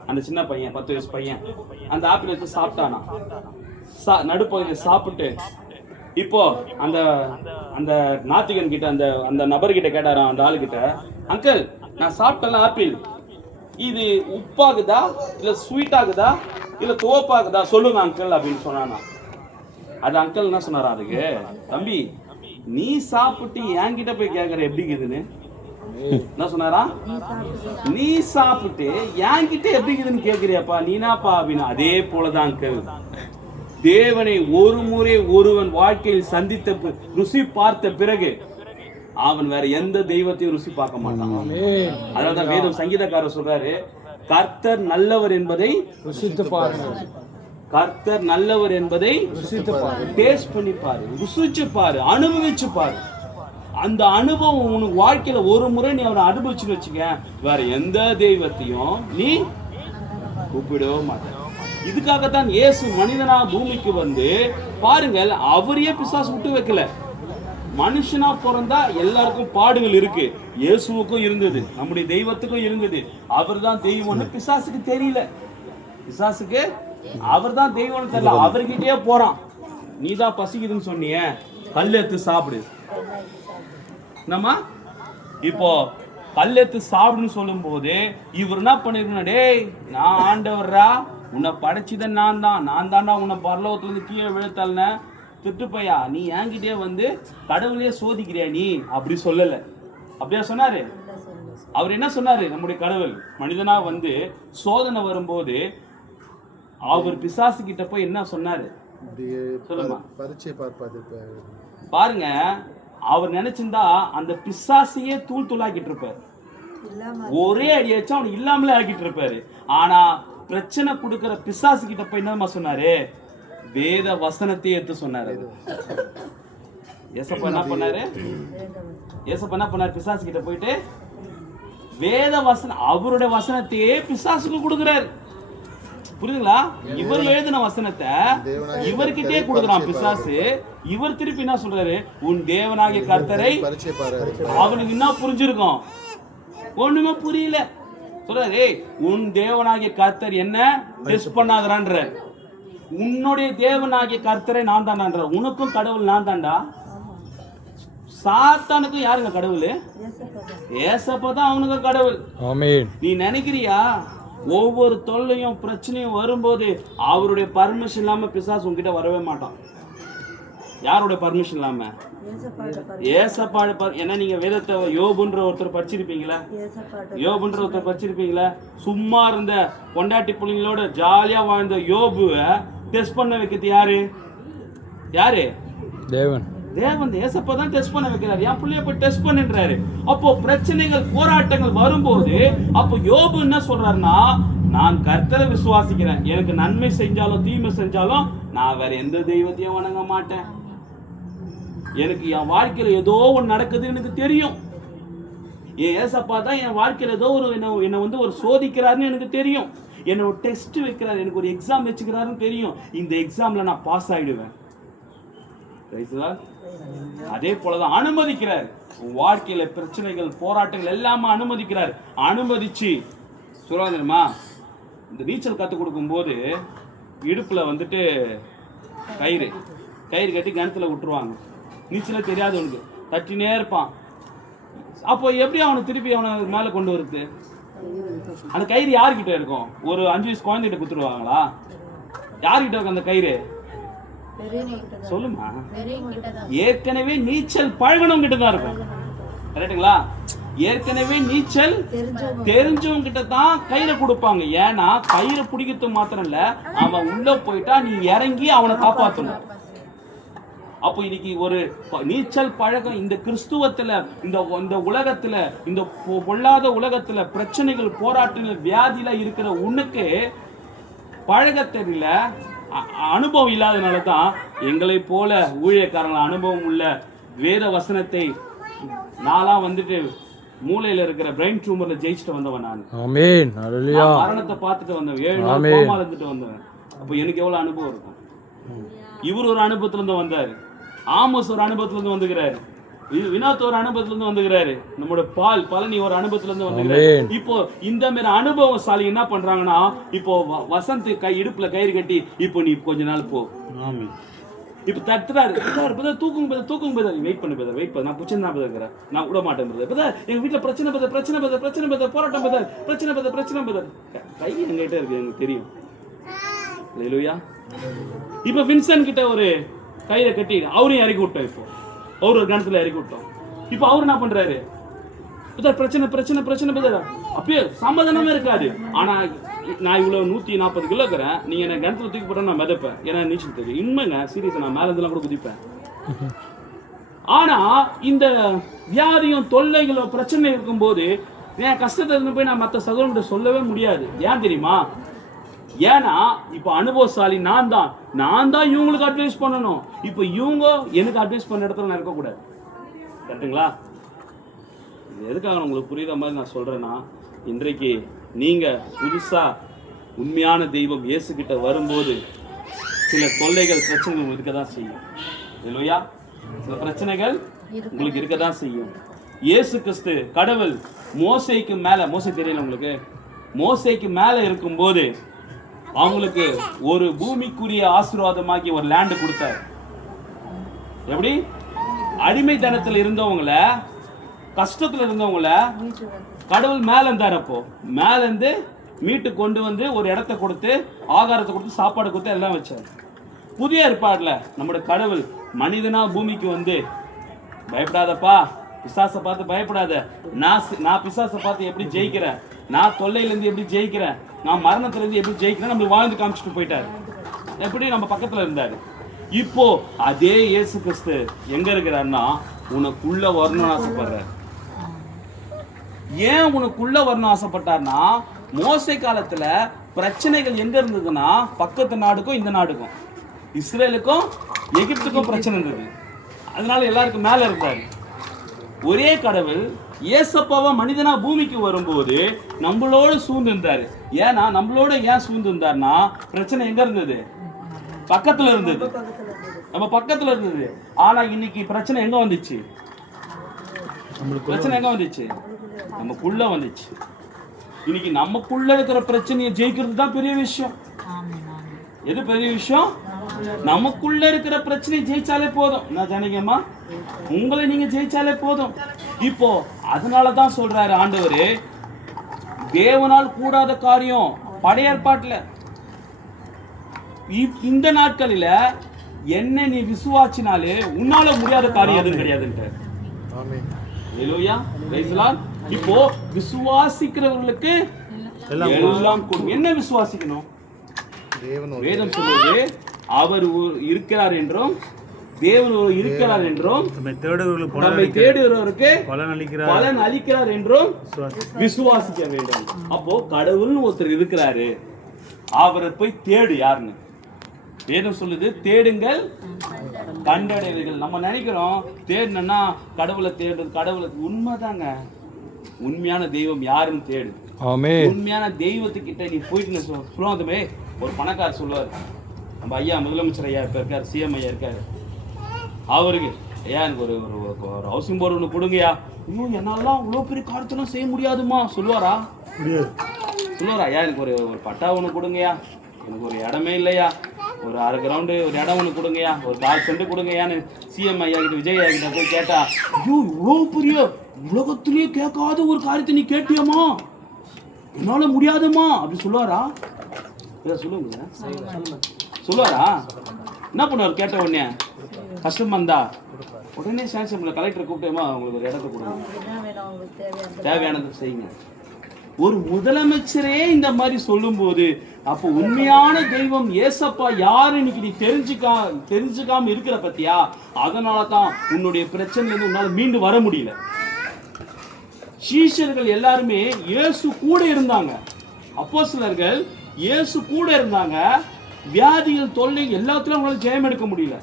அந்த சின்ன பையன், 10 வயசு பையன். அந்த ஆப்பிள் எடுத்து சாப்பிட்டானா. நடுப்பகுதியில் சாப்பிட்டு இப்போ அந்த அந்த நாத்திகன் கிட்ட அந்த நபர்கிட்ட கேட்டாராம், அந்த ஆளுகிட்ட, அங்கிள் நான் சாப்பிட்டல ஆப்பிள், இது உப்பாகுதா இல்ல ஸ்வீட் ஆகுதா இல்ல துவப்பாகுதா சொல்லுங்க அங்கிள் அப்படின்னு சொன்னானா. அது அங்கிள் என்ன சொன்னாரா அதுக்கு, தம்பி நீ சாப்பிட்டு என்கிட்ட போய் கேட்கற எப்படி இருக்குதுன்னு? என்ன சொன்னாரா? நீ சாப்பிட்டு என்கிட்ட எப்படி இருக்குதுன்னு கேக்குறியாப்பா, நீனாப்பா அப்படின்னு. அதே போலதான் தேவனை ஒரு முறை ஒருவன் வாழ்க்கையில் சந்தித்த ருசி பார்த்த பிறகு அவன் வேற எந்த தெய்வத்தையும் ருசி பார்க்க மாட்டான். அதனாலதான் வேதம் சங்கீதக்காரர் சொல்றாரு, கர்த்தர் நல்லவர் என்பதை ருசித்து பாருங்க. கர்த்தர் நல்லவர் என்பதை ருசித்து பாரு, டேஸ்ட் பண்ணி பாரு, ருசிச்சு பாரு, அனுபவிச்சு பாரு. அந்த அனுபவம் உனக்கு வாழ்க்கையில ஒரு முறை நீ அவனை அனுபவிச்சுன்னு வச்சுக்க, வேற எந்த தெய்வத்தையும் நீ கூப்பிடவே மாட்ட. இதுக்காகத்தான் இயேசு மனிதனா பூமிக்கு வந்து பாருங்கள், அவரையே பிசாசு விட்டு வைக்கல. மனுஷனா பிறந்தா எல்லாருக்கும் பாடுகள் இருக்கு. இயேசுவுக்கும் இருந்தது, நம்முடைய தெய்வத்துக்கும் இருந்தது. அவர் தான் தெய்வம்னு பிசாசுக்கு தெரியல. பிசாசுக்கு அவர் தான் தெய்வம்னு தெரியல. அவர்கிட்டயே போறான். நீ தான் பசிக்குதுன்னு சொன்னிய, கல்லெடுத்து சாப்பிடு. நம்ம இப்போ கல்லெடுத்து சாப்பிடுன்னு சொல்லும் போது இவர் என்ன பண்ணிருக்கணும், டேய் நான் ஆண்டவர்ரா, உன்னை படைச்சத நான் தான்டா உன்னை பரலோகத்துல இருந்து கீழே விழுத்தல்ன திட்டுப்பையா, நீ என்கிட்டயே வந்து கடவுளையே சோதிக்கிறியா நீ, அப்படி சொல்லல. அப்படியா சொன்னாரு? அவர் என்ன சொன்னாரு? நம்முடைய கடவுள் மனிதனா வந்து சோதனை வரும்போது அவர் பிசாசு கிட்ட போய் என்ன சொன்னாரு சொல்லுமா? பாருங்க, அவர் நினைச்சிருந்தா அந்த பிசாசையே தூள் தூளாக்கிட்டு இருப்பாரு. ஒரே அடியாச்சும் அவன் இல்லாமலே ஆக்கிட்டு இருப்பாரு. ஆனா பிரச்சனை கொடுக்கிற பிசாசு கிட்ட போய் என்னமா சொன்னாரு? வேத வசனத்தை எடுத்து சொன்னாரு. ஏசப்பா என்ன பண்ணாரு? ஏசப்பா என்ன பண்ணாரு? பிசாசு கிட்ட போயிட்டு வேத வசனம், அவருடைய வசனத்தையே பிசாசுக்கு கொடுக்கிறாரு. புரியுதுங்களா? இவர் எழுதின வசனத்தை இவர்கிட்டே கொடுக்குறான் பிசாசு. இவர் திருப்பி என்ன சொல்றாரு? உன் தேவனாகிய கர்த்தரை. அவனுக்கு என்ன புரிஞ்சிருக்கும்? ஒண்ணுமே புரியல. சொல்றாரு, உன் தேவனாகிய கர்த்தர் என்ன டெஸ்ட் பண்ணாதறான்ற. உன்னுடைய தேவனாகிய கர்த்தரை நான் தான்டான்ற. உனக்கும் கடவுள் நான் தான்டா. சாத்தானுக்கும் யாருங்க கடவுள்? ஏசப்பா தான் அவனுக்கு கடவுள். நீ நினைக்கிறியா ஒவ்வொரு தொல்லையும் பிரச்சனையும் வரும்போது அவருடைய பர்மிஷன் இல்லாம பிசாசு உங்ககிட்ட வரவே மாட்டான். யாருடைய பர்மிஷன் இல்லாம? ஏசப்பாடு. ஏன்னா நீங்க வேதத்தை யோபுன்ற ஒருத்தர் படிச்சிருப்பீங்களா? யோபுன்ற ஒருத்தர் படிச்சிருப்பீங்களா? சும்மா இருந்த பொண்டாட்டி பிள்ளைங்களோட ஜாலியா வாழ்ந்த யோபுவை டெஸ்ட் பண்ண வைக்கிறது யாரு? யாரு? தேவன். தேவன் ஏசப்பா தான் டெஸ்ட் பண்ண வைக்கிறாரு. என் பிள்ளைய போய் டெஸ்ட் பண்ணுன்றாரு. அப்போ பிரச்சனைகள் போராட்டங்கள் வரும்போது அப்போ யோபு என்ன சொல்றாருன்னா, நான் கர்த்தரை விசுவாசிக்கிறேன், எனக்கு நன்மை செஞ்சாலும் தீமை செஞ்சாலும் நான் வேற எந்த தெய்வத்தையும் வணங்க மாட்டேன். எனக்கு என் வாழ்க்கையில ஏதோ ஒன்று நடக்குதுன்னு எனக்கு தெரியும். என் ஏசப்பா தான் என் வாழ்க்கையில ஏதோ ஒரு என்னை வந்து ஒரு சோதிக்கிறாருன்னு எனக்கு தெரியும். என்ன ஒரு டெஸ்ட் வைக்கிறாரு, எனக்கு ஒரு எக்ஸாம் வச்சுக்கிறாருன்னு தெரியும். இந்த எக்ஸாம்ல நான் பாஸ் ஆயிடுவேன். அதே போலதான் அனுமதிக்கிறார். வாழ்க்கையில பிரச்சனைகள் போராட்டங்கள் எல்லாமே அனுமதிக்கிறார். அனுமதிச்சு சொல்லுமா, இந்த நீச்சல் கற்றுக் கொடுக்கும் போது இடுப்புல வந்துட்டு கயிறு கட்டி கிணத்துல விட்டுருவாங்க. நீச்சலே தெரியாது அவனுக்கு, தட்டினே இருப்பான். அப்போ எப்படி அவனை திருப்பி அவனை மேல கொண்டு வருது? அந்த கயிறு யார்கிட்ட இருக்கும்? ஒரு 5 வயசு குழந்தைகிட்ட குத்துருவாங்களா? யார்கிட்ட இருக்கும் அந்த கயிறு? சொல்லுமா. ஏற்கனவே நீச்சல் பழகணும் கிட்ட தான் இருக்கும். கரெக்டுங்களா? ஏற்கனவே நீச்சல் தெரிஞ்சவங்க கிட்ட தான் கயிறை கொடுப்பாங்க. ஏன்னா கயிறை பிடிக்கிறது மாத்திரம் இல்ல, அவன் உள்ள போயிட்டா நீ இறங்கி அவனை காப்பாற்றணும். அப்போ இன்னைக்கு ஒரு நீச்சல் பழக்கம் இந்த கிறிஸ்துவத்துல, இந்த உலகத்துல, இந்த பொல்லாத உலகத்துல பிரச்சனைகள் போராட்டங்கள் வியாதியில இருக்கிற உனக்கு பழக தெரியல, அனுபவம் இல்லாதனால தான் எங்களை போல ஊழியக்காரங்கள அனுபவம் உள்ள வேத வசனத்தை நான்லாம் வந்துட்டு மூளையில இருக்கிற பிரெயின் டியூமர்ல ஜெயிச்சுட்டு வந்தவன். நான் மரணத்தை பார்த்துட்டு வந்தவன், 7 நாள் கோமால இருந்துட்டு வந்தவன். அப்போ எனக்கு எவ்வளவு அனுபவம் இருக்கும்? இவர் ஒரு அனுபவத்துல இருந்து வந்தாரு, ஆமோஸ் ஒரு அனுபவத்துல இருந்து வந்துக்கிறாரு, வினோத் ஒரு அனுபவத்துல இருந்து வந்துக்கிறாரு, நம்மளோட பழனி ஒரு அனுபவத்துல இருந்து வந்துக்கிறாரு. இப்போ இந்த மாதிரி அனுபவசாலி என்ன பண்றாங்கன்னா, இப்போ வசந்த் இடுப்புல கயிறு கட்டி, இப்போ நீ கொஞ்ச நாள் போ, இப்போ தட்டுறாரு, தூக்குங்க வெயிட் பண்ணு, நான் புச்சனா இருக்கிறேன், நான் விட மாட்டேன், எங்க வீட்டுல பிரச்சனை போராட்டம் பிரச்சனை கை எங்கிட்ட இருக்கு, எனக்கு தெரியும். அல்லேலூயா. இப்போ வின்சென்ட் கிட்ட ஒரு கயிறை கட்டி அவரையும் இறக்கி விட்டோம். இப்போ அவர் ஒரு கணத்துல இறக்கி விட்டோம். இப்போ அவர் என்ன பண்றாரு? பிரதர் பிரச்சனை பிரச்சனை பிரச்சனை பிரதர், அப்பயே சமாதானமே இருக்காது. ஆனா நான் இவ்வளவு 140 கிலோ இருக்கிறேன், நீங்க என்ன கிணத்துல தூக்கி போட்டா நான் மிதப்பேன், ஏன்னா நீச்சல் தெரியும். உண்மைங்க, சீரியஸ், நான் மேல இருந்தெல்லாம் கூட குதிப்பேன். ஆனா இந்த வியாதியும் தொல்லைகளும் பிரச்சனை இருக்கும்போது என் கஷ்டத்தை இருந்து போய் நான் மற்ற சகோதரன்கிட்ட சொல்லவே முடியாது. ஏன் தெரியுமா? ஏன்னா இப்ப அனுபவசாலி நான் தான் இவங்களுக்கு அட்வைஸ் பண்ணணும். இப்ப இவங்க எனக்கு அட்வைஸ் பண்ண இடத்துல நான் இருக்கக்கூடாது. கரெக்டுங்களா? இது எதுக்காக உங்களுக்கு புரியுற மாதிரி நான் சொல்றேன்னா, இன்றைக்கு நீங்க புதுசா உண்மையான தெய்வம் இயேசு கிட்ட வரும்போது சில தொல்லைகள் பிரச்சனைகள் இருக்க தான் செய்யும். இல்லையா? சில பிரச்சனைகள் உங்களுக்கு இருக்க தான் செய்யும். இயேசு கிறிஸ்து கடவுள் மோசேக்கு மேல, மோசே தெரியல உங்களுக்கு, மோசேக்கு மேல இருக்கும்போது அவங்களுக்கு ஒரு பூமிக்குரிய ஆசீர்வாதமாக்கி ஒரு லேண்ட் கொடுத்தார். எப்படி? அடிமைத்தனத்தில் இருந்தவங்கள, கஷ்டத்துல இருந்தவங்கள கடவுள் மேல இருந்தார். அப்போ மேல இருந்து மீட்டு கொண்டு வந்து ஒரு இடத்த கொடுத்து, ஆகாரத்தை கொடுத்து, சாப்பாடு கொடுத்து எல்லாம் வச்சார். புதிய ஏற்பாடுல நம்முடைய கடவுள் மனிதனா பூமிக்கு வந்து, பயப்படாதப்பா, பிசாசை பார்த்து பயப்படாத, நான் பிசாசை பார்த்து எப்படி ஜெயிக்கிறேன், நான் தொல்லையிலேருந்து எப்படி ஜெயிக்கிறேன், நான் மரணத்திலேருந்து எப்படி ஜெயிக்கிறேன் நம்மளுக்கு வாழ்ந்து காமிச்சிட்டு போயிட்டாரு. எப்படி? நம்ம பக்கத்துல இருந்தாரு. இப்போ அதே இயேசு கிறிஸ்து எங்க இருக்கிறாருன்னா உனக்குள்ள வரணும்னு ஆசைப்படுறாரு. ஏன் உனக்குள்ள வரணும் ஆசைப்பட்டார்னா, மோசே காலத்துல பிரச்சனைகள் எங்க இருந்ததுன்னா பக்கத்து நாடுக்கும் இந்த நாடுக்கும், இஸ்ரேலுக்கும் எகிப்துக்கும் பிரச்சனை இருந்தது. அதனால எல்லாருக்கும் மேல இருந்தாரு. ஒரே கடவுள் ஏசப்பாவா மனிதனா பூமிக்கு வரும்போது நம்மளோட சூழ்ந்து இருந்தாரு. ஏன்னா நம்மளோட ஏன் சூழ்ந்து இருந்தாருன்னா பிரச்சனை எங்க இருந்தது? பக்கத்துல இருந்தது, நம்ம பக்கத்துல இருந்தது. ஆனா இன்னைக்கு பிரச்சனை எங்க வந்துச்சு? பிரச்சனை எங்க வந்துச்சு? நமக்குள்ள வந்துச்சு. இன்னைக்கு நமக்குள்ள இருக்கிற பிரச்சனையை ஜெயிக்கிறது தான் பெரிய விஷயம். எது பெரிய விஷயம்? நமக்குள்ள இருக்கிற பிரச்சனையை ஜெயிச்சாலே போதும். நான் ஜனகம்மா, உங்களை நீங்க ஜெயிச்சாலே போதும். இப்போ அதனாலதான் சொல்றாரு ஆண்டவரு, தேவனால் கூடாத காரியம் பழைய ஏற்பாட்டுல இந்த நாட்களில என்ன நீ விசுவாசினாலே உன்னால முடியாத காரியம் எதுவும் கிடையாதுன்ட்டு. இப்போ விசுவாசிக்கிறவர்களுக்கு எல்லாம் கூடும். என்ன விசுவாசிக்கணும்? வேதம் சொல்றது அவர் இருக்கிறார் என்றும் தேவன் இருக்கிறார் என்றும் நம்மை தேடுகிறவருக்கு பலன் அளிக்கிறார் என்றும் விசுவாசிக்க வேண்டும். அப்போ கடவுள்னு ஒருத்தர் இருக்கிறாரு, அவரை போய் தேடு. யாருன்னு வேதம் சொல்லுது? தேடுங்கள் கண்டடைவீர்கள். நம்ம நினைக்கிறோம் தேடணும்னா கடவுளை தேடுறது. கடவுளை உண்மைதாங்க. உண்மையான தெய்வம் யாருன்னு தேடு. உண்மையான தெய்வத்துக்கிட்ட நீ போயிட்டு சொல்லுவாதுமே. ஒரு பணக்காரர் சொல்லுவார், நம்ம ஐயா முதலமைச்சர் ஐயா இப்போ இருக்கார், சிஎம் ஐயா இருக்காரு, அவருக்கு ஐயா எனக்கு ஒரு ஹவுசிங் போர்டு ஒன்று கொடுங்கய்யா. ஐயோ என்னாலாம் அவ்வளோ பெரிய காரியத்தெல்லாம் செய்ய முடியாதுமா சொல்லுவாரா? சொல்லுவாரா? ஐயா எனக்கு ஒரு பட்டா ஒன்று கொடுங்கய்யா, எனக்கு ஒரு இடமே இல்லையா, ஒரு 1/2 கிரவுண்டு ஒரு இடம் ஒன்று கொடுங்கய்யா, ஒரு 4 சென்ட் கொடுங்கய்யான்னு சிஎம் ஐயா கிட்ட, விஜய் ஐயா கிட்ட போய் கேட்டா, ஐயோ இவ்வளோ பெரிய உலகத்திலேயே கேட்காத ஒரு காரியத்தை நீ கேட்டியம்மா, என்னால முடியாதுமா அப்படி சொல்லுவாரா? சொல்லுங்க, சொல்லுவாரா? என்ன பண்ணுவார்? கேட்ட உடனே கஷ்டமா இருந்தா உடனே சாங்ஷன் கலெக்டரை கூப்பிட்டேமா உங்களுக்கு ஒரு இடத்த கொடுங்க, தேவையானது செய்யுங்க. ஒரு முதலமைச்சரே இந்த மாதிரி சொல்லும்போது அப்போ உண்மையான தெய்வம் ஏசப்பா யாரு இன்னைக்கு நீ தெரிஞ்சுக்காம இருக்கிற பத்தியா? அதனால தான் உன்னுடைய பிரச்சனையிலிருந்து உன்னால மீண்டு வர முடியல. சீஷர்கள் எல்லாருமே இயேசு கூட இருந்தாங்க, அப்போஸ்தலர்கள் இயேசு கூட இருந்தாங்க. வியாதிகள் தொல்லை எல்லாத்துலயும் அவங்களால ஜெயம் எடுக்க முடியல.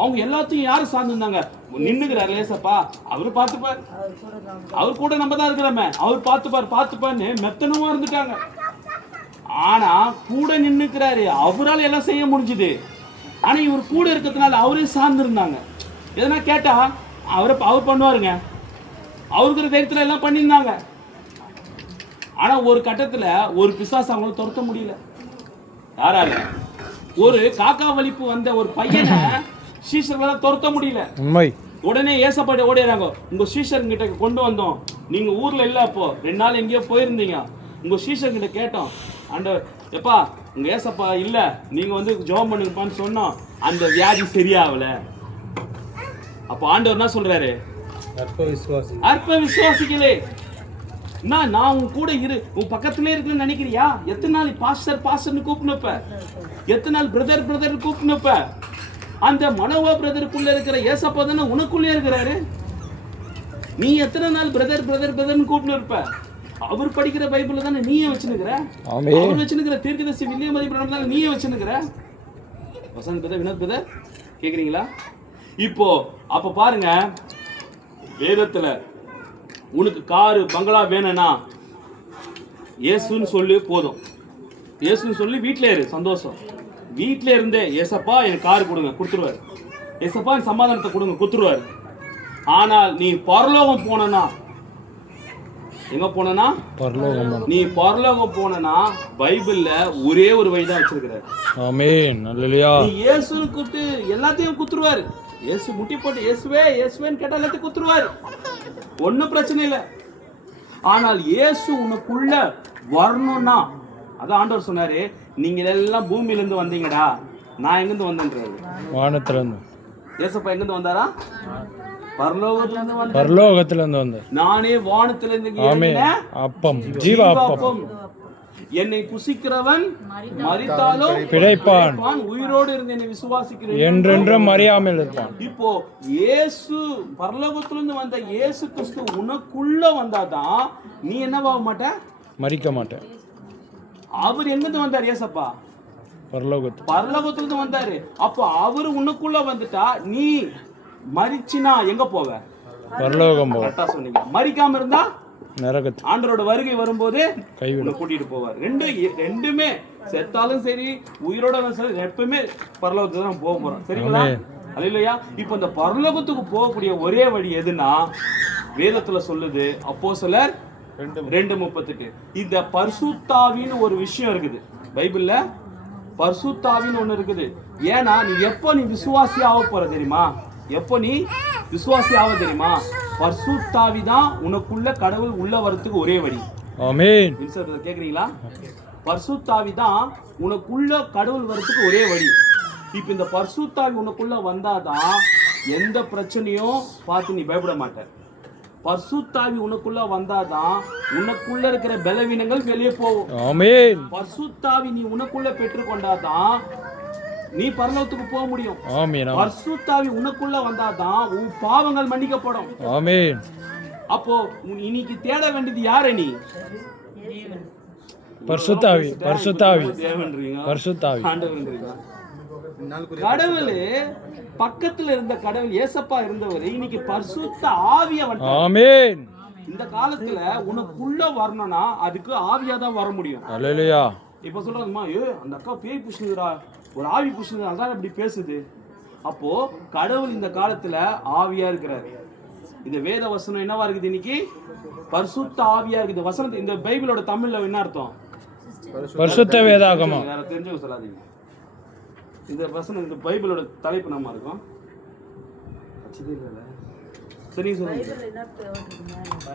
அவங்க எல்லாத்தையும் யாரு சார்ந்திருந்தாங்க? நின்னுக்கிறார் ஏசப்பா, அவரு பார்த்துப்பார், அவர் கூட நம்ம தான் இருக்கிறோமே, அவர் பார்த்துப்பார்னு மெத்தனமா இருந்துட்டாங்க. ஆனா கூட நின்னுக்கிறாரு, அவரால் எல்லாம் செய்ய முடிஞ்சுது. ஆனா இவர் கூட இருக்கிறதுனால அவரே சார்ந்திருந்தாங்க. எதனா கேட்டா அவர் பண்ணுவாருங்க, அவருக்கு தைரியத்துல எல்லாம் பண்ணியிருந்தாங்க. ஆனா ஒரு கட்டத்துல ஒரு பிசாசு அவங்கள துரத்த முடியல. யாரால? ஒரு காக்கா வலிப்பு வந்த ஒரு பையனை சீஷர்களால துரத்த முடியல. உடனே ஏசப்பாட்ட ஓடிறாங்க, உங்க சீஷர்கிட்ட கொண்டு வந்தோம், நீங்க ஊர்ல இல்ல, அப்போ 2 நாள் எங்கேயோ போயிருந்தீங்க, உங்க சீஷர்கிட்ட கேட்டோம், ஆண்டவர் எப்பா உங்க ஏசப்பா இல்ல, நீங்க வந்து ஜெபம் பண்ணுங்கப்பான்னு சொன்னோம், அந்த வியாதி சரியாகல. அப்போ ஆண்டவர் என்ன சொல்றாரு? அற்ப விசுவாசி. அற்ப விசுவாசிகளே, நான் உன் கூட உன் பக்கத்திலே இருக்குன்னு நினைக்கிறியா? எத்தனை நாள் பாஸ்டர்னு கூப்பிடுப்ப, எத்தனை நாள் பிரதர் கூப்பிடுப்ப? அந்த மனோவா பிரதருக்குள்ள இருக்கிற ஏசப்பா தானே உனக்குள்ளே இருக்கிறாரு. நீ எத்தனை நாள் பிரதர்னு கூப்பிட்டு இருப்ப? அவர் படிக்கிற பைபிள்ல தானே நீயே வச்சுனுக்கிற. அவர் வச்சுனுக்கிற தீர்க்கதரிசி வில்லியம் மதிப்பு தானே நீயே வச்சுனுக்கிற. வசந்த் பிரதர், வினோத் பிரதர், கேக்குறீங்களா? இப்போ அப்ப பாருங்க, வேதத்துல உனக்கு காரு பங்களா வேணும்னா இயேசுன்னு சொல்லி போதும். இயேசுன்னு சொல்லி வீட்டிலே இரு, சந்தோஷம். வீட்டிலே இருந்தே ஏசப்பா எனக்கு காரு கொடுங்க, கொடுத்துருவாரு. ஏசப்பா எனக்கு சமாதானத்தை கொடுங்க, கொடுத்துருவாரு. ஆனால் நீ பரலோகம் போனா, எங்க போனா, நீ பரலோகம் போனா பைபிள்ல ஒரே ஒரு வழிதான் வச்சிருக்கிறாரு. ஆமென். அல்லேலூயா. நீ இயேசுன்னு கூப்பிட்டு எல்லாத்தையும் குத்துருவாரு. இயேசு முட்டி போட்டு இயேசுவேன்னு கேட்டா எல்லாத்தையும் குத்துருவாரு, ஒன்னும் பிரச்சனை இல்லை. ஆனால் இயேசு உனக்குள்ள வரணும்னா, அதான் ஆண்டவர் சொன்னாரு, நீங்க எல்லாம் பூமியில இருந்து வந்தீங்கடா, நான் எங்கிருந்து வந்தேன்றாரு. வானத்துல இருந்து. இயேசப்பா எங்கிருந்து வந்தாரா? பரலோகத்துல இருந்து வந்தார். பரலோகத்துல இருந்து வந்தார். நானே வானத்துல இருந்து ஆமென். அப்பம், ஜீவ அப்பம். என்னை புசிக்கிறவன் மரித்தாலும் பிழைப்பான், உயிரோடு இருந்து என்னை விசுவாசிக்கிறேன் என்றென்றும் அறியாமல் இருப்பான். இப்போ இயேசு பரலோகத்திலிருந்து வந்த இயேசு கிறிஸ்து உனக்குள்ள வந்தாதான் நீ என்னவாக மாட்ட, மரிக்க மாட்டேன். அவர் எங்கிருந்து வந்தார்? ஏசப்பா பரலோகத்திலிருந்து வந்தாரு. அப்போ அவரு உனக்குள்ள வந்துட்டா நீ மரிச்சினா எங்க போவ? பரலோகம் போவ. கரெக்டா சொன்னீங்க. மரிக்காம இருந்தா நரகத்துக்கு. ஆண்டவரோட வருகை வரும்போது கைவிட கூட்டிட்டு போவார். ரெண்டுமே செத்தாலும் சரி உயிரோட சரி எப்பவுமே பரலோகத்துக்கு தான் போக போறோம். சரிங்களா? அல்லேலூயா. இப்போ இந்த பரலோகத்துக்கு போகக்கூடிய ஒரே வழி எதுனா வேதத்துல சொல்லுது, அப்போஸ்தலர் 2:38. இந்த பரிசுத்தாவின்னு ஒரு விஷயம் இருக்குது பைபிள்ல. பரிசுத்தாவின்னு ஒண்ணு இருக்குது. ஏன்னா நீ எப்போ விசுவாசி ஆக போற தெரியுமா? எப்போ நீ விசுவாசி ஆக தெரியுமா? பரிசுத்தாவி தான் உனக்குள்ள கடவுள் உள்ள வரதுக்கு ஒரே வழி. ஆமென். கேக்குறீங்களா? பரிசுத்தாவி தான் உனக்குள்ள கடவுள் வரதுக்கு ஒரே வழி. இப்ப இந்த பரிசுத்தாவி உனக்குள்ள வந்தாதான் எந்த பிரச்சனையும் பார்த்து நீ பயப்பட மாட்ட. பரிசுத்தாவி உனக்குள்ள வந்தாதான் உனக்குள்ள இருக்கிற பலவீனங்கள் வெளியே போகும். ஆமென். பரிசுத்தாவி நீ உனக்குள்ள பெற்றுக்கொண்டாதான் நீ பரலோகத்துக்கு போக முடியும். ஆமென். பரிசுத்தாவி உனக்குள்ள வந்தாதான் உன் பாவங்கள் மன்னிக்கப்படும். ஆமென். அப்போ இன்னைக்கு தேட வேண்டியது யாரை? நீ பரிசுத்தாவி. தேவன்றீங்க, பரிசுத்தாவி ஆண்டவன்றீங்க. கடவுள் பக்கத்துல இருந்த கடவுள் ஏசப்பா இருந்தவர் இன்னைக்கு பரிசுத்த ஆவியா வந்தார். ஆமென். இந்த காலத்துல உனக்குள்ள வரணும்னா அதுக்கு ஆவியா தான் வர முடியும். அல்லேலூயா. இப்ப சொல்றாங்கம்மா, அந்த அக்கா பேய் புஷ்ணுறா, ஒரு ஆவி புஷ்ணுறா, அதான் இப்படி பேசுது. அப்போ கடவுள் இந்த காலத்துல ஆவியா இருக்கிறாரு. இந்த வேத வசனம் என்னவா இருக்குது? இன்னைக்கு பரிசுத்த ஆவியா இருக்குது. வசனத்தை இந்த பைபிளோட தமிழ்ல என்ன அர்த்தம்? பரிசுத்த வேதாகமம். வேற தெரிஞ்சவங்க சொல்லாதீங்க. இந்த வசனம் இந்த பைபிளோட தலைப்பு நம்ம இருக்கும். சரி சொல்லுங்க,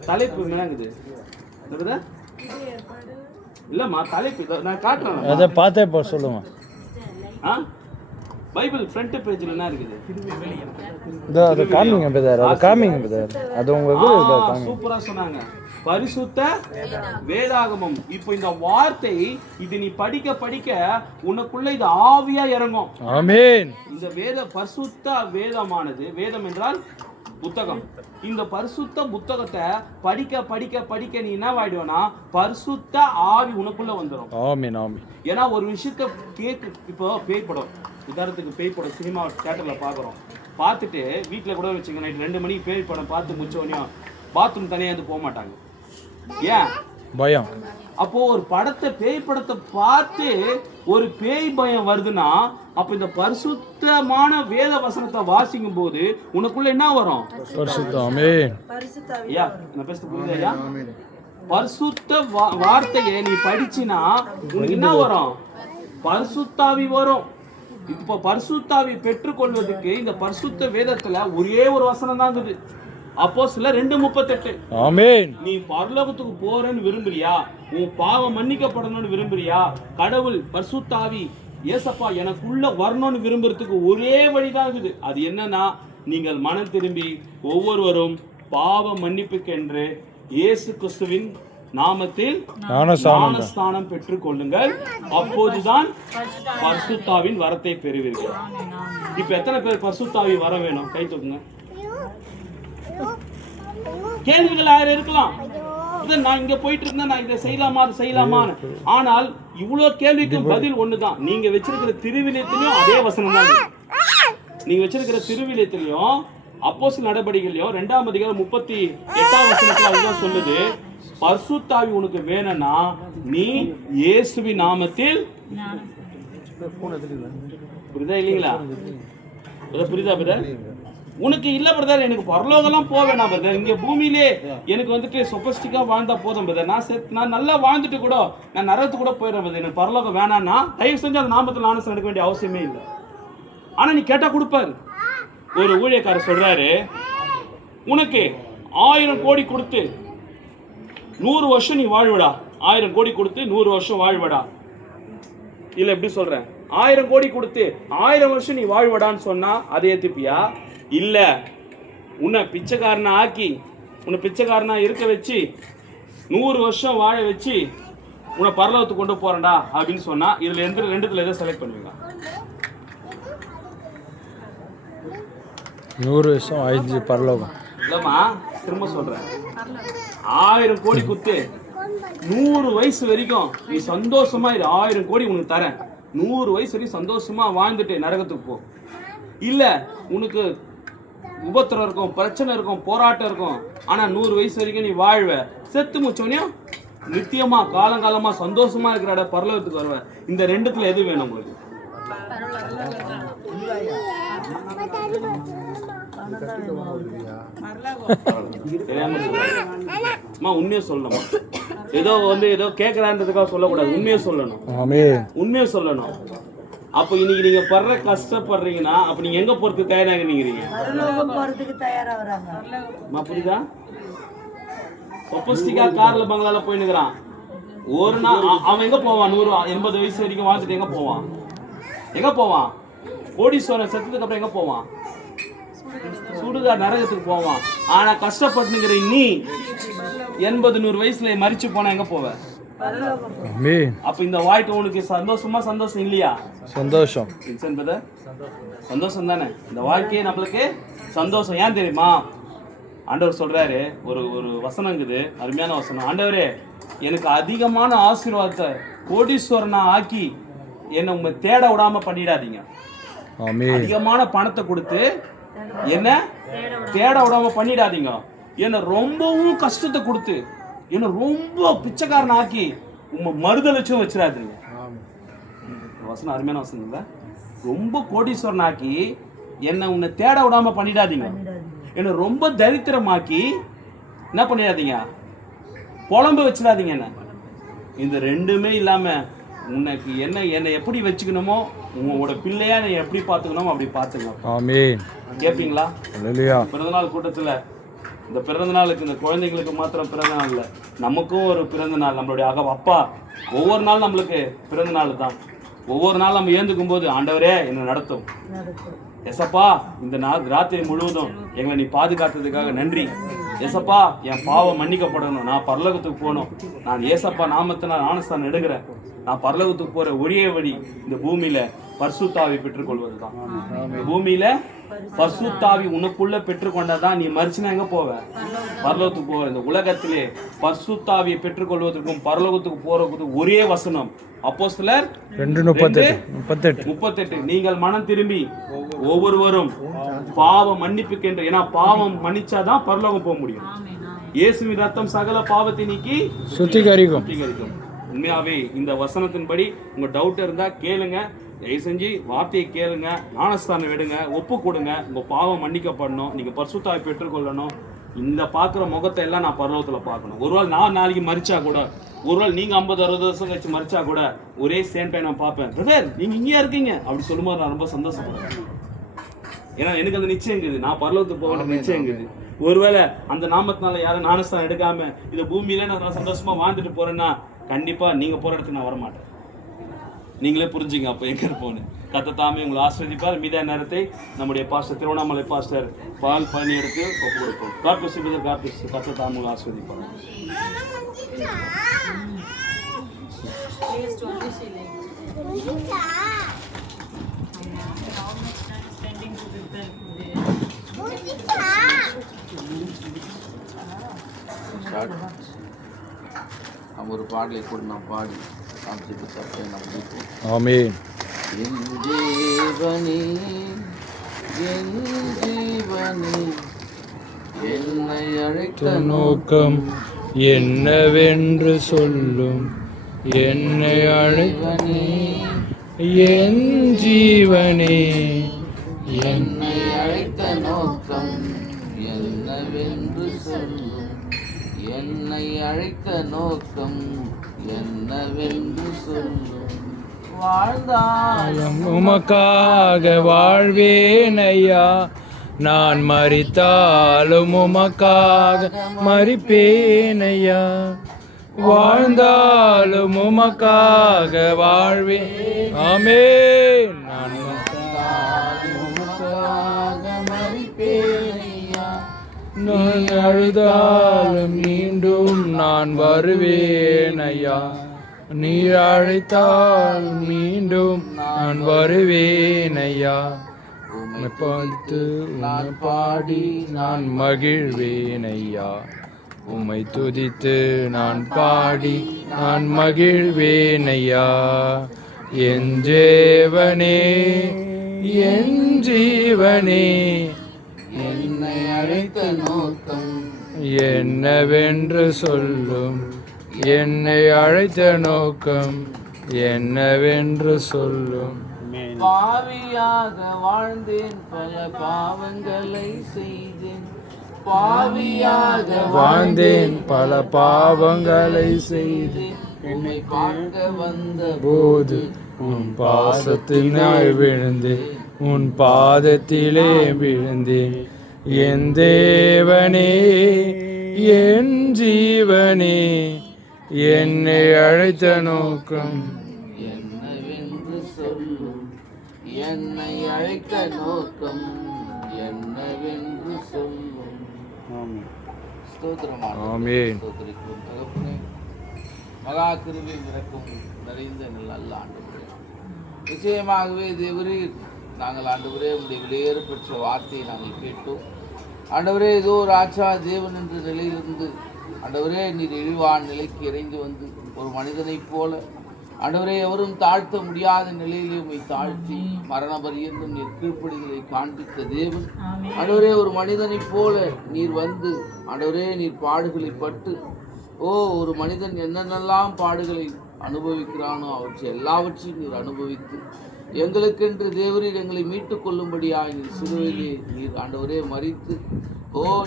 தலைப்பு என்னங்குது? இல்லம்மா, தலைப்பு நான் காட்டுறேன், அதை பார்த்தே இப்போ சொல்லுங்க. பைபிள் ஃப்ரண்ட் பேஜ்ல என்ன இருக்குது? அது காமிங்க பிரதர், அது காமிங்க பிரதர், அது உங்களுக்கு சூப்பரா சொன்னாங்க. பரிசுத்த வேதாகமம். இப்போ இந்த வார்த்தை இது நீ படிக்க படிக்க உனக்குள்ள இது ஆவியா இறங்கும். ஆமென். இந்த பரிசுத்த வேதமானது, வேதம் என்றால் புத்தகம். இந்த பரிசுத்த புத்தகத்தை படிக்க படிக்க படிக்க நீ என்ன ஆயிடுவனா பரிசுத்த ஆவி உனக்குள்ள வந்துடும். ஆமென். ஆமென். ஏன்னா ஒரு விஷயத்தை இப்போ பேய் படம், உதாரணத்துக்கு பேய் படம் சினிமா தியேட்டர்ல பாக்குறோம். பார்த்துட்டு வீட்டுல கூட வச்சுங்க, நைட் 2 மணிக்கு பேய் படம் பார்த்து முடிச்சோடனே பாத்ரூம் தனியா வந்து போக மாட்டாங்க. ஏன்? பயம். அப்போ ஒரு பேய் படத்தை பார்த்து ஒரு பேய் பயம் வருதுன்னா அப்ப இந்த பரிசுத்தமான வேத வசனத்தை வாசிக்கும் போது உனக்குள்ள என்ன வரும்? பரிசுத்த வார்த்தையை நீ படிச்சினா உனக்கு என்ன வரும்? பரிசுத்தாவி வரும். இப்போ பரிசுத்தாவி பெற்றுக்கொள்வதற்கு இந்த பரிசுத்த வேதத்துல ஒரே ஒரு வசனம் தான் இருக்குது. அப்போஸ்தலர் 2:38. ஆமென். நீ பரலோகத்துக்கு போறேன்னு விரும்புறியா? உன் பாவம் மன்னிக்கப்படணும்னு விரும்புறியா? கடவுள் பரிசுத்தாவி ஏசப்பா எனக்குள்ள வரணும்னு விரும்புறதுக்கு ஒரே வழிதான் இருக்குது. அது என்னன்னா, நீங்கள் மனம் திரும்பி ஒவ்வொருவரும் பாவ மன்னிப்புக்கென்று இயேசு கிறிஸ்துவின் நாமத்தில் ஞானஸ்நானம் பெற்றுக் கொள்ளுங்கள், அப்போதுதான் பரிசுத்தாவின் வரத்தை பெறுவீர்கள். இப்ப எத்தனை பேர் பரிசுத்தாவி வர வேணும்? கை தூக்குங்க. கேள்விகள் 1000 இருக்கலாம். நான் இங்க போயிட்டு இருந்தேன், நான் இதை செய்யலாமா அது செய்யலாமான்னு. ஆனால் இவ்வளவு கேள்விக்கு பதில் ஒண்ணுதான். நீங்க வச்சிருக்கிற திருவிழியத்திலையும் அதே வசனம் தான். நீங்க வச்சிருக்கிற திருவிழியத்திலையும் அப்போஸ்தலர் நடபடிகளையும் 2ஆம் அதிகாரம் 38ஆம் வசனத்துல அதுதான் சொல்லுது. பரிசுத்தாவி உனக்கு வேணும்னா நீ இயேசுவின் நாமத்தில், புரியுதா இல்லீங்களா? புரியுதா பிரதர்? உனக்கு இல்ல பிரதர், எனக்கு பரலோகம்லாம் போக வேணாம் பிரதர், இங்க பூமியிலே எனக்கு வந்துட்டு சொபஸ்டிக்கா வாழ்ந்தா போதும் பிரதர், நான் நல்லா வாழ்ந்துட்டு கூட நான் நரகத்துக்கு கூட போயிடுறேன் பிரதர், எனக்கு பரலோகம் வேணாம்னா தயவு செஞ்சு அந்த நாமத்தில் ஞானஸ்நானம் எடுக்க வேண்டிய அவசியமே இல்லை. ஆனா நீ கேட்டா கொடுப்பாரு. ஒரு ஊழியக்காரர் சொல்றாரு, உனக்கு 1000 கோடி கொடுத்து 100 வருஷம் நீ வாழ்வடா, 1000 கோடி கொடுத்து 100 வருஷம் வாழ்வடா. இல்ல எப்படி சொல்றேன், 1000 கோடி கொடுத்து 1000 வருஷம் நீ வாழ்வடான்னு சொன்னா அதை ஏத்துப்பியா? இல்ல உன்னை பிச்சைக்காரனை ஆக்கி உன்னை பிச்சைக்காரனா இருக்க வச்சு 100 வருஷம் வாழ வச்சு உன்னை பரலோகத்துக்கு கொண்டு போறேன்டா அப்படின்னு சொன்னா இதுல ரெண்டுத்துல எதை செலக்ட் பண்ணுவீங்க? 100 வருஷம் ஆயிடுச்சு பரலோகம் இல்லம்மா, திரும்ப சொல்றேன், 1000 கோடி குத்து 100 வயசு வரைக்கும் நீ சந்தோஷமா இரு, 1000 கோடி உனக்கு தரேன், 100 வயசு வரைக்கும் சந்தோஷமா வாழ்ந்துட்டு நரகத்துக்கு போ. இல்ல உனக்கு உபத்திரம் இருக்கும், பிரச்சனை இருக்கும், போராட்டம் இருக்கும், ஆனா 100 வயசு வரைக்கும் நீ வாழ்வ, செத்து முச்சோனையும் நித்தியமா காலங்காலமா சந்தோஷமா இருக்கிற பரலோகத்துக்கு வருவ. இந்த ரெண்டுத்துல எது வேணும் உங்களுக்கு? உண்மையை சொல்லணும். ஏதோ கேட்கறான்றதுக்காக சொல்லக்கூடாது, உண்மையை சொல்லணும், உண்மையை சொல்லணும். அப்ப இன்னைக்கு நீங்க படுற கஷ்டப்படுறீங்கன்னா அப்ப நீங்க எங்க போறதுக்கு தயாராகிறீங்க? புரியுதா? சொபஸ்டிக்கா கார்ல பங்களால போயினுக்கிறான், ஒரு நாள் அவன் எங்க போவான்? 180 வயசு வரைக்கும் வாழ்ந்துட்டு எங்க போவான்? எங்க போவான்? கோடீஸ்வரன் செத்ததுக்கு அப்புறம் எங்க போவான்? சுடுகா நரகத்துக்கு போவான். ஆனா கஷ்டப்பட்டுங்கிற நீ 80-100 வயசுல மரிச்சு போனா எங்க போவ? அப்ப இந்த வாழ்க்கை உனக்கு சந்தோஷம் இல்லையா? சந்தோஷம் தானே இந்த வாழ்க்கையே நம்மளுக்கு சந்தோஷம். ஏன் தெரியுமா? ஆண்டவர் சொல்றாரு, ஒரு வசனம் இருக்குது, அருமையான வசனம். ஆண்டவரே, எனக்கு அதிகமான ஆசீர்வாதத்தை கோடீஸ்வரனா ஆக்கி என்னை உங்க தேட விடாம பண்ணிடாதீங்க. அதிகமான பணத்தை கொடுத்து என்ன தேட விடாம பண்ணிடாதீங்க. என்ன ரொம்பவும் கஷ்டத்தை கொடுத்து என்ன ரொம்ப பிச்சைக்காரன் ஆக்கி உங்க மறுதளிச்சும் வச்சிடாதீங்க. வசனம் அருமையான வசனம் இல்ல? ரொம்ப கோடீஸ்வரன் ஆக்கி என்ன உன்னை தேட விடாம பண்ணிடாதீங்க. என்ன ரொம்ப தரித்திரமாக்கி என்ன பண்ணிடாதீங்க, புலம்ப வச்சிடாதீங்க. என்ன இந்த ரெண்டுமே இல்லாம உனக்கு என்னை எப்படி வச்சுக்கணுமோ, உங்களோட பிள்ளையா நீ எப்படி பார்த்துக்கணுமோ அப்படி பார்த்துக்கணும். கேட்பீங்களா? பிறந்தநாள் கூட்டத்துல இந்த பிறந்த நாளுக்கு இந்த குழந்தைங்களுக்கு மாத்திரம் பிறந்த நாள் இல்லை, நமக்கும் ஒரு பிறந்த நாள். நம்மளுடைய அப்பா ஒவ்வொரு நாள் நம்மளுக்கு பிறந்த நாள் தான். ஒவ்வொரு நாள் நம்ம ஏந்துக்கும் போது ஆண்டவரே என்னை நடத்தும், எசப்பா இந்த நாள் ராத்திரி முழுவதும் எங்களை நீ பாதுகாத்ததுக்காக நன்றி, ஏசப்பா என் பாவம் மன்னிக்கப்படணும், நான் பரலோகத்துக்கு போகணும், நான் ஏசப்பா நாமத்தினால் ஞானஸ்நானம் எடுக்கிறேன், நான் பரலோகத்துக்கு போற ஒரே வழி இந்த பூமியில பரிசுத்தாவி பெற்றுக்கொள்வதுதான். பூமியில பரிசுத்தாவி உனக்குள்ள பெற்றுக்கொண்டதான் நீ மரிச்சுனா எங்க போவ? பரலோகத்துக்கு போவ. இந்த உலகத்திலே பரிசுத்தாவியை பெற்றுக்கொள்வதற்கும் பரலோகத்துக்கு போறதுக்கும் ஒரே வசனம் அப்போஸ்தலர் 2:38. நீங்கள் மனம் திரும்பி ஒவ்வொருவரும் பாவம் மன்னிப்புக்கென்று, ஏன்னா பாவம் மன்னிச்சாதான் பரலோகம் போக முடியும். இயேசுவின் ரத்தம் சகல பாவத்தை நீக்கி சுத்திகரிக்கும். உண்மையாவே இந்த வசனத்தின்படி உங்க டவுட் இருந்தா கேளுங்க, தயவு செஞ்சு வார்த்தையை கேளுங்க, ஞானஸ்தானம் எடுங்க, ஒப்பு கொடுங்க. உங்க பாவம் மன்னிக்கப்படணும், நீங்க பரிசுத்தாவை பெற்றுக்கொள்ளணும். இந்த பார்க்குற முகத்தை எல்லாம் நான் பரலோகத்தில் பார்க்கணும். ஒருவேளை நான் நாளைக்கு மறிச்சா கூட, ஒருவேளை நீங்க 50-60 வருஷம் கழிச்சு மறிச்சா கூட ஒரே சேம் டைம் நான் பார்ப்பேன், பிரதர் நீங்க இங்கேயா இருக்கீங்க அப்படி சொல்லும்போது நான் ரொம்ப சந்தோஷப்படுறேன். ஏன்னா எனக்கு அந்த நிச்சயம் இருக்குது, நான் பரலோகத்துக்கு போக வேண்டிய நிச்சயம் இருக்குது. ஒருவேளை அந்த நாமத்தினால யாரும் ஞானஸ்தானம் எடுக்காம இந்த பூமியில நான் சந்தோஷமா வாழ்ந்துட்டு போறேன்னா கண்டிப்பா நீங்க போற இடத்துக்கு நான் வரமாட்டேன். நீங்களே புரிஞ்சுங்க அப்போ எங்க இருப்போன்னு. கர்த்தர் தாமே உங்களை ஆசீர்வதிப்பார். மீதான நேரத்தை நம்முடைய பாஸ்டர் திருவண்ணாமலை பாஸ்டர் பால் பழனியருக்கு ஒப்பு கொடுப்போம். God bless you brother. God bless you. கர்த்தர் தாமே உங்களை ஆசீர்வதிப்பார். நம்ம ஒரு பாடலை கூட நாம் பாடி காமிச்சிட்டு கருத்தை நாம் முடிப்போம். ஆமென். என் தேவனே என் ஜீவனே என்னை அழைத்த நோக்கம் என்னவென்று சொல்லும். என்னை அழைத்தனே என் ஜீவனே என்னை அழைத்த நோக்கம் என்னவென்று சொல்லும். என்னை அழைத்த நோக்கம் என்னவென்று சொல்லும். வாழ்ந்தாலும் உமக்காக வாழ்வேன் ஐயா. நான் மரித்தாலும் உமக்காக மரிப்பேன் ஐயா. வாழ்ந்தாலும் உமக்காக வாழ்வேன். ஆமென். நான் உமக்காக மரிப்பேன் ஐயா. நான் அழுதாலும் மீண்டும் நான் வருவேன் ஐயா. நீர் அழைத்தால் மீண்டும் நான் வருவேன் ஐயா. உம்மை பார்த்து உம்மை பாடி நான் மகிழ்வேன் ஐயா. உம்மை துதித்து நான் பாடி நான் மகிழ்வேன் ஐயா. என் தேவனே என் ஜீவனே என்னை அழைத்த நோக்கம் என்னவென்று சொல்லும். என்னை அழைத்த நோக்கம் என்னவென்று சொல்லும். பாவியாக வாழ்ந்தேன் பல பாவங்களை செய்தேன். பாவியாக வாழ்ந்தேன் பல பாவங்களை செய்தேன். உம்மை பார்க்க வந்த போது உன் பாசத்தினாய் விழுந்தேன். உன் பாதத்திலே விழுந்தேன். என் தேவனே என் ஜீவனே என்னை அழைத்த நோக்கம் என்னவென்று சொல்லும். என்னை அழைத்த நோக்கம் என்னவென்று சொல்லும். ஸ்தோத்திரமான ஆமென். ஸ்தோத்திரிக்கும் தகப்பனே, மகா கிருபை இரக்கம் நிறைந்த நல்ல ஆண்டவரே, நிச்சயமாகவே தேவரீர் நாங்கள் ஆண்டவரே உடைய விலையேற பெற்ற வார்த்தையை நாங்கள் கேட்டோம். ஆண்டவரே ஏதோ ராஜா தேவன் என்ற நிலையிலிருந்து ஆண்டவரே நீர் இழிவான நிலைக்கு இறங்கி வந்து ஒரு மனிதனைப் போல ஆண்டவரே எவரும் தாழ்த்த முடியாத நிலையிலே உம்மை தாழ்த்தி மரண பரியந்தம் நீர் கீழ்ப்படிதலை காண்பித்த தேவன். ஆண்டவரே ஒரு மனிதனைப் போல நீர் வந்து ஆண்டவரே நீர் பாடுகளை பட்டு ஒரு மனிதன் என்னென்னலாம் பாடுகளை அனுபவிக்கிறானோ அவற்றை எல்லாவற்றையும் நீர் அனுபவித்து எங்களுக்கென்று தேவரீர் எங்களை மீட்டுக் கொள்ளும்படியாக நீர் சிலுவையிலே நீர் ஆண்டவரே மரித்து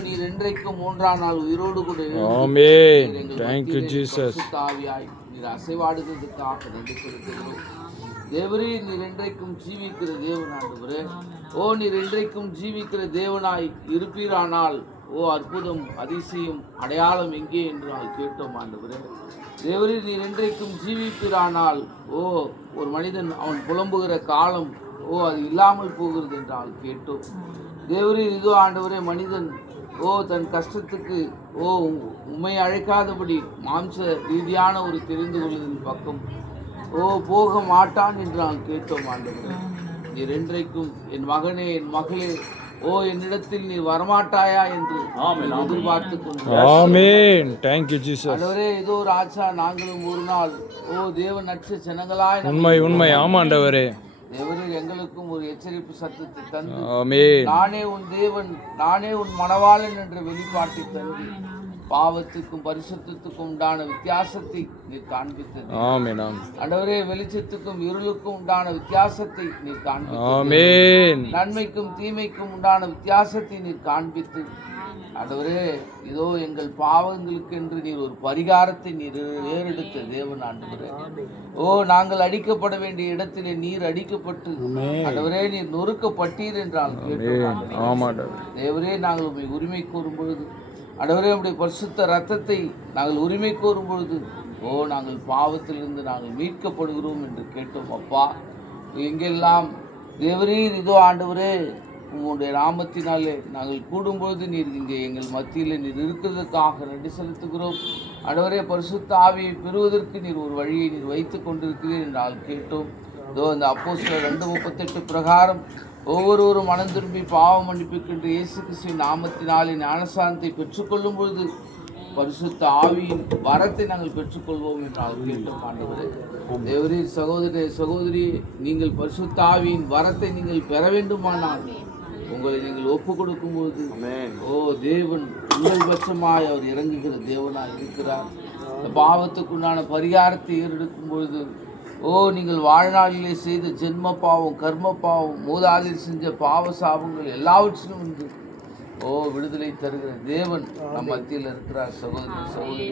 நீர் என்றைக்கும் 3ஆம் நாள் உயிரோடு கூட ஆமென். Thank you Jesus. தாவியாய் நீர் அசைவாடுகிறதுக்காக நன்றி செலுத்துகிறோம். தேவரீர் நீர் என்றைக்கும் ஜீவிக்கிற தேவன் ஆண்டவரே. நீர் என்றைக்கும் ஜீவிக்கிற தேவனாய் இருப்பீரானால் அற்புதம் அதிசயம் அடையாளம் எங்கே என்று நாங்கள் கேட்டோம் ஆண்டவரே. தேவரீர் நீர் என்றைக்கும் ஜீவிப்பீரானால் ஒரு மனிதன் அவன் புலம்புகிற காலம் அது இல்லாமல் போகிறது என்றால் கேட்டோம். தேவரீர் இதோ ஆண்டவரே மனிதன் தன் கஷ்டத்துக்கு உம்மை அழைக்காதபடி மாம்ச ரீதியான ஒரு தெரிந்து கொள்வதின் பக்கம் போக மாட்டான் என்று நான் கேட்டோம் ஆண்டவரே. நீர் என்றைக்கும் என் மகனே என் மகளே என்னிடத்தில் நீர் வரமாட்டாயா என்று எதிர்பார்த்து கொண்டு ஆமென். Thank you Jesus. ஆண்டவரே இதோ ராஜா நாங்களும் ஒரு நாள் தேவன் நட்ச ஜனங்களாய் உண்மை உண்மை ஆமாண்டவரே. தேவரீர் எங்களுக்கும் ஒரு எச்சரிப்பு சத்தத்தை தந்து ஆமென். நானே உன் தேவன் நானே உன் மணவாளன் என்ற வெளிப்பாட்டை தந்து பாவத்துக்கும் பரிசுத்தத்துக்கும் உண்டான வித்தியாசத்தை நீர் காண்பித்தது. ஆமென். ஆண்டவரே வெளிச்சத்துக்கும் இருளுக்கும் உண்டான வித்தியாசத்தை நீர் காண்பித்தது. ஆமென். நன்மைக்கும் தீமைக்கும் உண்டான வித்தியாசத்தை நீர் காண்பித்து ஆண்டவரே இதோ எங்கள் பாவங்களுக்கென்று நீர் ஒரு பரிகாரத்தை நீர் ஏறெடுத்த தேவன் ஆண்டவரே. நாங்கள் அடிக்கப்பட வேண்டிய இடத்திலே நீர் அடிக்கப்பட்டு ஆண்டவரே நீர் நொறுக்கப்பட்டீர் என்றால் தேவரே நாங்கள் உம்மை உரிமை கோரும் பொழுது ஆண்டவரே உம்முடைய பரிசுத்த ரத்தத்தை நாங்கள் உரிமை கோரும் பொழுது நாங்கள் பாவத்திலிருந்து நாங்கள் மீட்கப்படுகிறோம் என்று கேட்டோம் அப்பா. எங்கெல்லாம் தேவரீர் இதோ ஆண்டவரே உங்களுடைய நாமத்தினாலே நாங்கள் கூடும்பொழுது நீர் இங்கே எங்கள் மத்தியில் நீர் இருக்கிறதுக்காக நன்றி செலுத்துகிறோம். ஆண்டவரே, பரிசுத்த ஆவியை பெறுவதற்கு நீர் ஒரு வழியை நீர் வைத்து கொண்டிருக்கிறீர் என்றால் கேட்டோம். இதோ இந்த அப்போஸ்தலர் 2:38 பிரகாரம் ஒவ்வொருவரும் மனம் திரும்பி பாவம் மன்னிப்புக்கின்ற இயேசு கிறிஸ்துவின் நாமத்தினாலே ஞானசானத்தை பெற்றுக்கொள்ளும் பொழுது பரிசுத்த ஆவியின் வரத்தை நாங்கள் பெற்றுக்கொள்வோம் என்றால் கேட்டோம். ஆண்டவரே, தேவரீர் சகோதரி நீங்கள் பரிசுத்த ஆவியின் வரத்தை நீங்கள் பெற வேண்டுமானால் உங்களை நீங்கள் ஒப்பு கொடுக்கும்போது தேவன் உங்கள் பட்சமாய் அவர் இறங்குகிற தேவனாய் இருக்கிறார். இந்த பாவத்துக்குண்டான பரிகாரத்தை ஏறெடுக்கும் பொழுது நீங்கள் வாழ்நாளிலே செய்த ஜென்ம பாவம், கர்ம பாவம், மூதாதையர் செஞ்ச பாவ சாபங்கள் எல்லாவற்றிலும் வந்து விடுதலை தருகிற தேவன் நம் மத்தியில் இருக்கிறார். சகோதரி,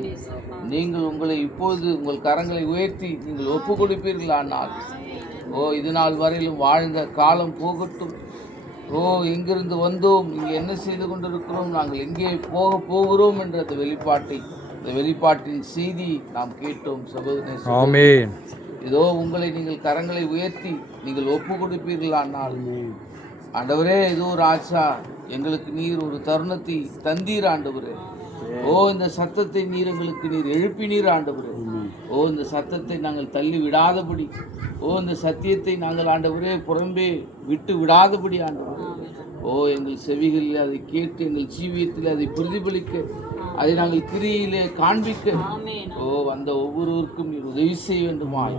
நீங்கள் உங்களை இப்பொழுது உங்கள் கரங்களை உயர்த்தி நீங்கள் ஒப்பு கொடுப்பீர்களானால் இது நாள் வரையிலும் வாழ்ந்த காலம் போகட்டும். இங்கிருந்து வந்தோம், இங்கே என்ன செய்து கொண்டிருக்கிறோம், நாங்கள் எங்கே போகிறோம் என்ற அந்த வெளிப்பாட்டின் செய்தி நாம் கேட்டோம். சகோதரி, இதோ உங்களை நீங்கள் கரங்களை உயர்த்தி நீங்கள் ஒப்பு கொடுப்பீர்களானால் ஆண்டவரே, இதோ ராஜா எங்களுக்கு நீர் ஒரு தருணத்தை தந்தீர் ஆண்டவரே. இந்த சத்தத்தை நீர் எங்களுக்கு நீர் எழுப்பினீர் ஆண்டவரே. இந்த சத்தத்தை நாங்கள் தள்ளி விடாதபடி, இந்த சத்தியத்தை நாங்கள் ஆண்டவரே புறம்பே விட்டு விடாதபடி ஆண்டவரே, எங்கள் செவிகளில் அதை கேட்டு எங்கள் ஜீவியத்தில் அதை பிரதிபலிக்க, அதை நாங்கள் கிரியிலே காண்பிக்க வந்த ஒவ்வொருவருக்கும் நீர் உதவி செய்ய வேண்டுமாய்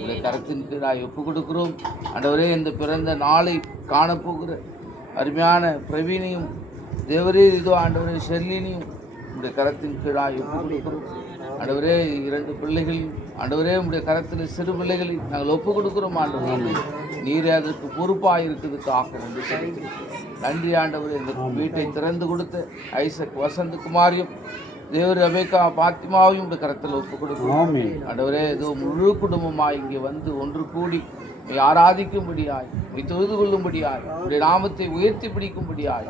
இந்த கரத்தின் கீழாய் ஒப்பு கொடுக்கிறோம். ஆண்டவரே, இந்த பிறந்த நாளை காணப்போகிற அருமையான பிரவீனையும் தேவரே இதோ ஆண்டவரே ஷெர்லினையும் உடைய கரத்தின் கீழாய் ஒப்பு கொடுக்கிறோம். ஆண்டவரே, 2 பிள்ளைகள் ஆண்டவரே உடைய கரத்தில் சிறு பிள்ளைகளை நாங்கள் ஒப்பு கொடுக்கிறோம். ஆண்டவரே, நீரே அதற்கு பொறுப்பாக இருக்கிறதுக்காக நன்றி ஆண்டவரே. இந்த வீட்டை திறந்து கொடுத்த ஐசக் வசந்தகுமாரியும் தேவர் அபேக்கா பாத்திமாவையும் உடைய கரத்தில் ஒப்பு கொடுக்கிறோம். ஆண்டவரே, ஏதோ முழு குடும்பமாய் இங்கே வந்து ஒன்று கூடி ஆராதிக்கும்படியாய், தொழுது கொள்ளும்படியாய், உடைய நாமத்தை உயர்த்தி பிடிக்கும்படியாய்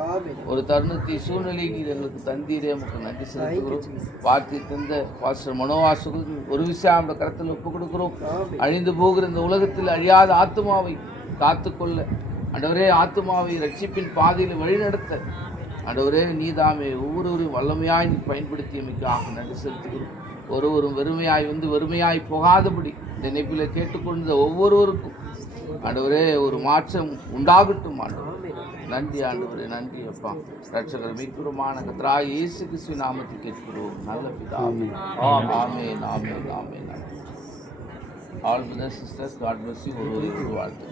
ஒரு தருணத்தை சூழ்நிலை நீர் எங்களுக்கு தந்தீரே, நமக்கு நன்றி செலுத்துகிறோம். வார்த்தை தந்த பாஸ்டர் மனோவாசுக்கு ஒரு விஷயம் கரத்தில் ஒப்பு கொடுக்கிறோம். அழிந்து போகிற இந்த உலகத்தில் அழியாத ஆத்துமாவை காத்துக்கொள்ள ஆண்டவரே, ஆத்துமாவை ரட்சிப்பின் பாதையில் வழிநடத்த ஆண்டவரே நீதாமே ஒவ்வொருவரும் வல்லமையாய் நீ பயன்படுத்தியமைக்காக நன்றி செலுத்துகிறோம். ஒருவரும் வெறுமையாய் வந்து வெறுமையாய் போகாதபடி இந்த இணைப்பில் கேட்டுக்கொண்ட ஒவ்வொருவருக்கும் ஆண்டவரே ஒரு மாற்றம் உண்டாகட்டும். ஆண்டவரே நன்றி ஆண்டவரே, நன்றி அப்பா. ரட்சகர் மீட்புரமான கர்த்தராகிய இயேசு கிறிஸ்துவின் நாமத்தில் கேட்கிறோம் நல்ல பிதாவே. ஆமென், ஆமென், ஆமென். All brothers sisters, God bless you. ஒருவருக்கு வாழ்த்து.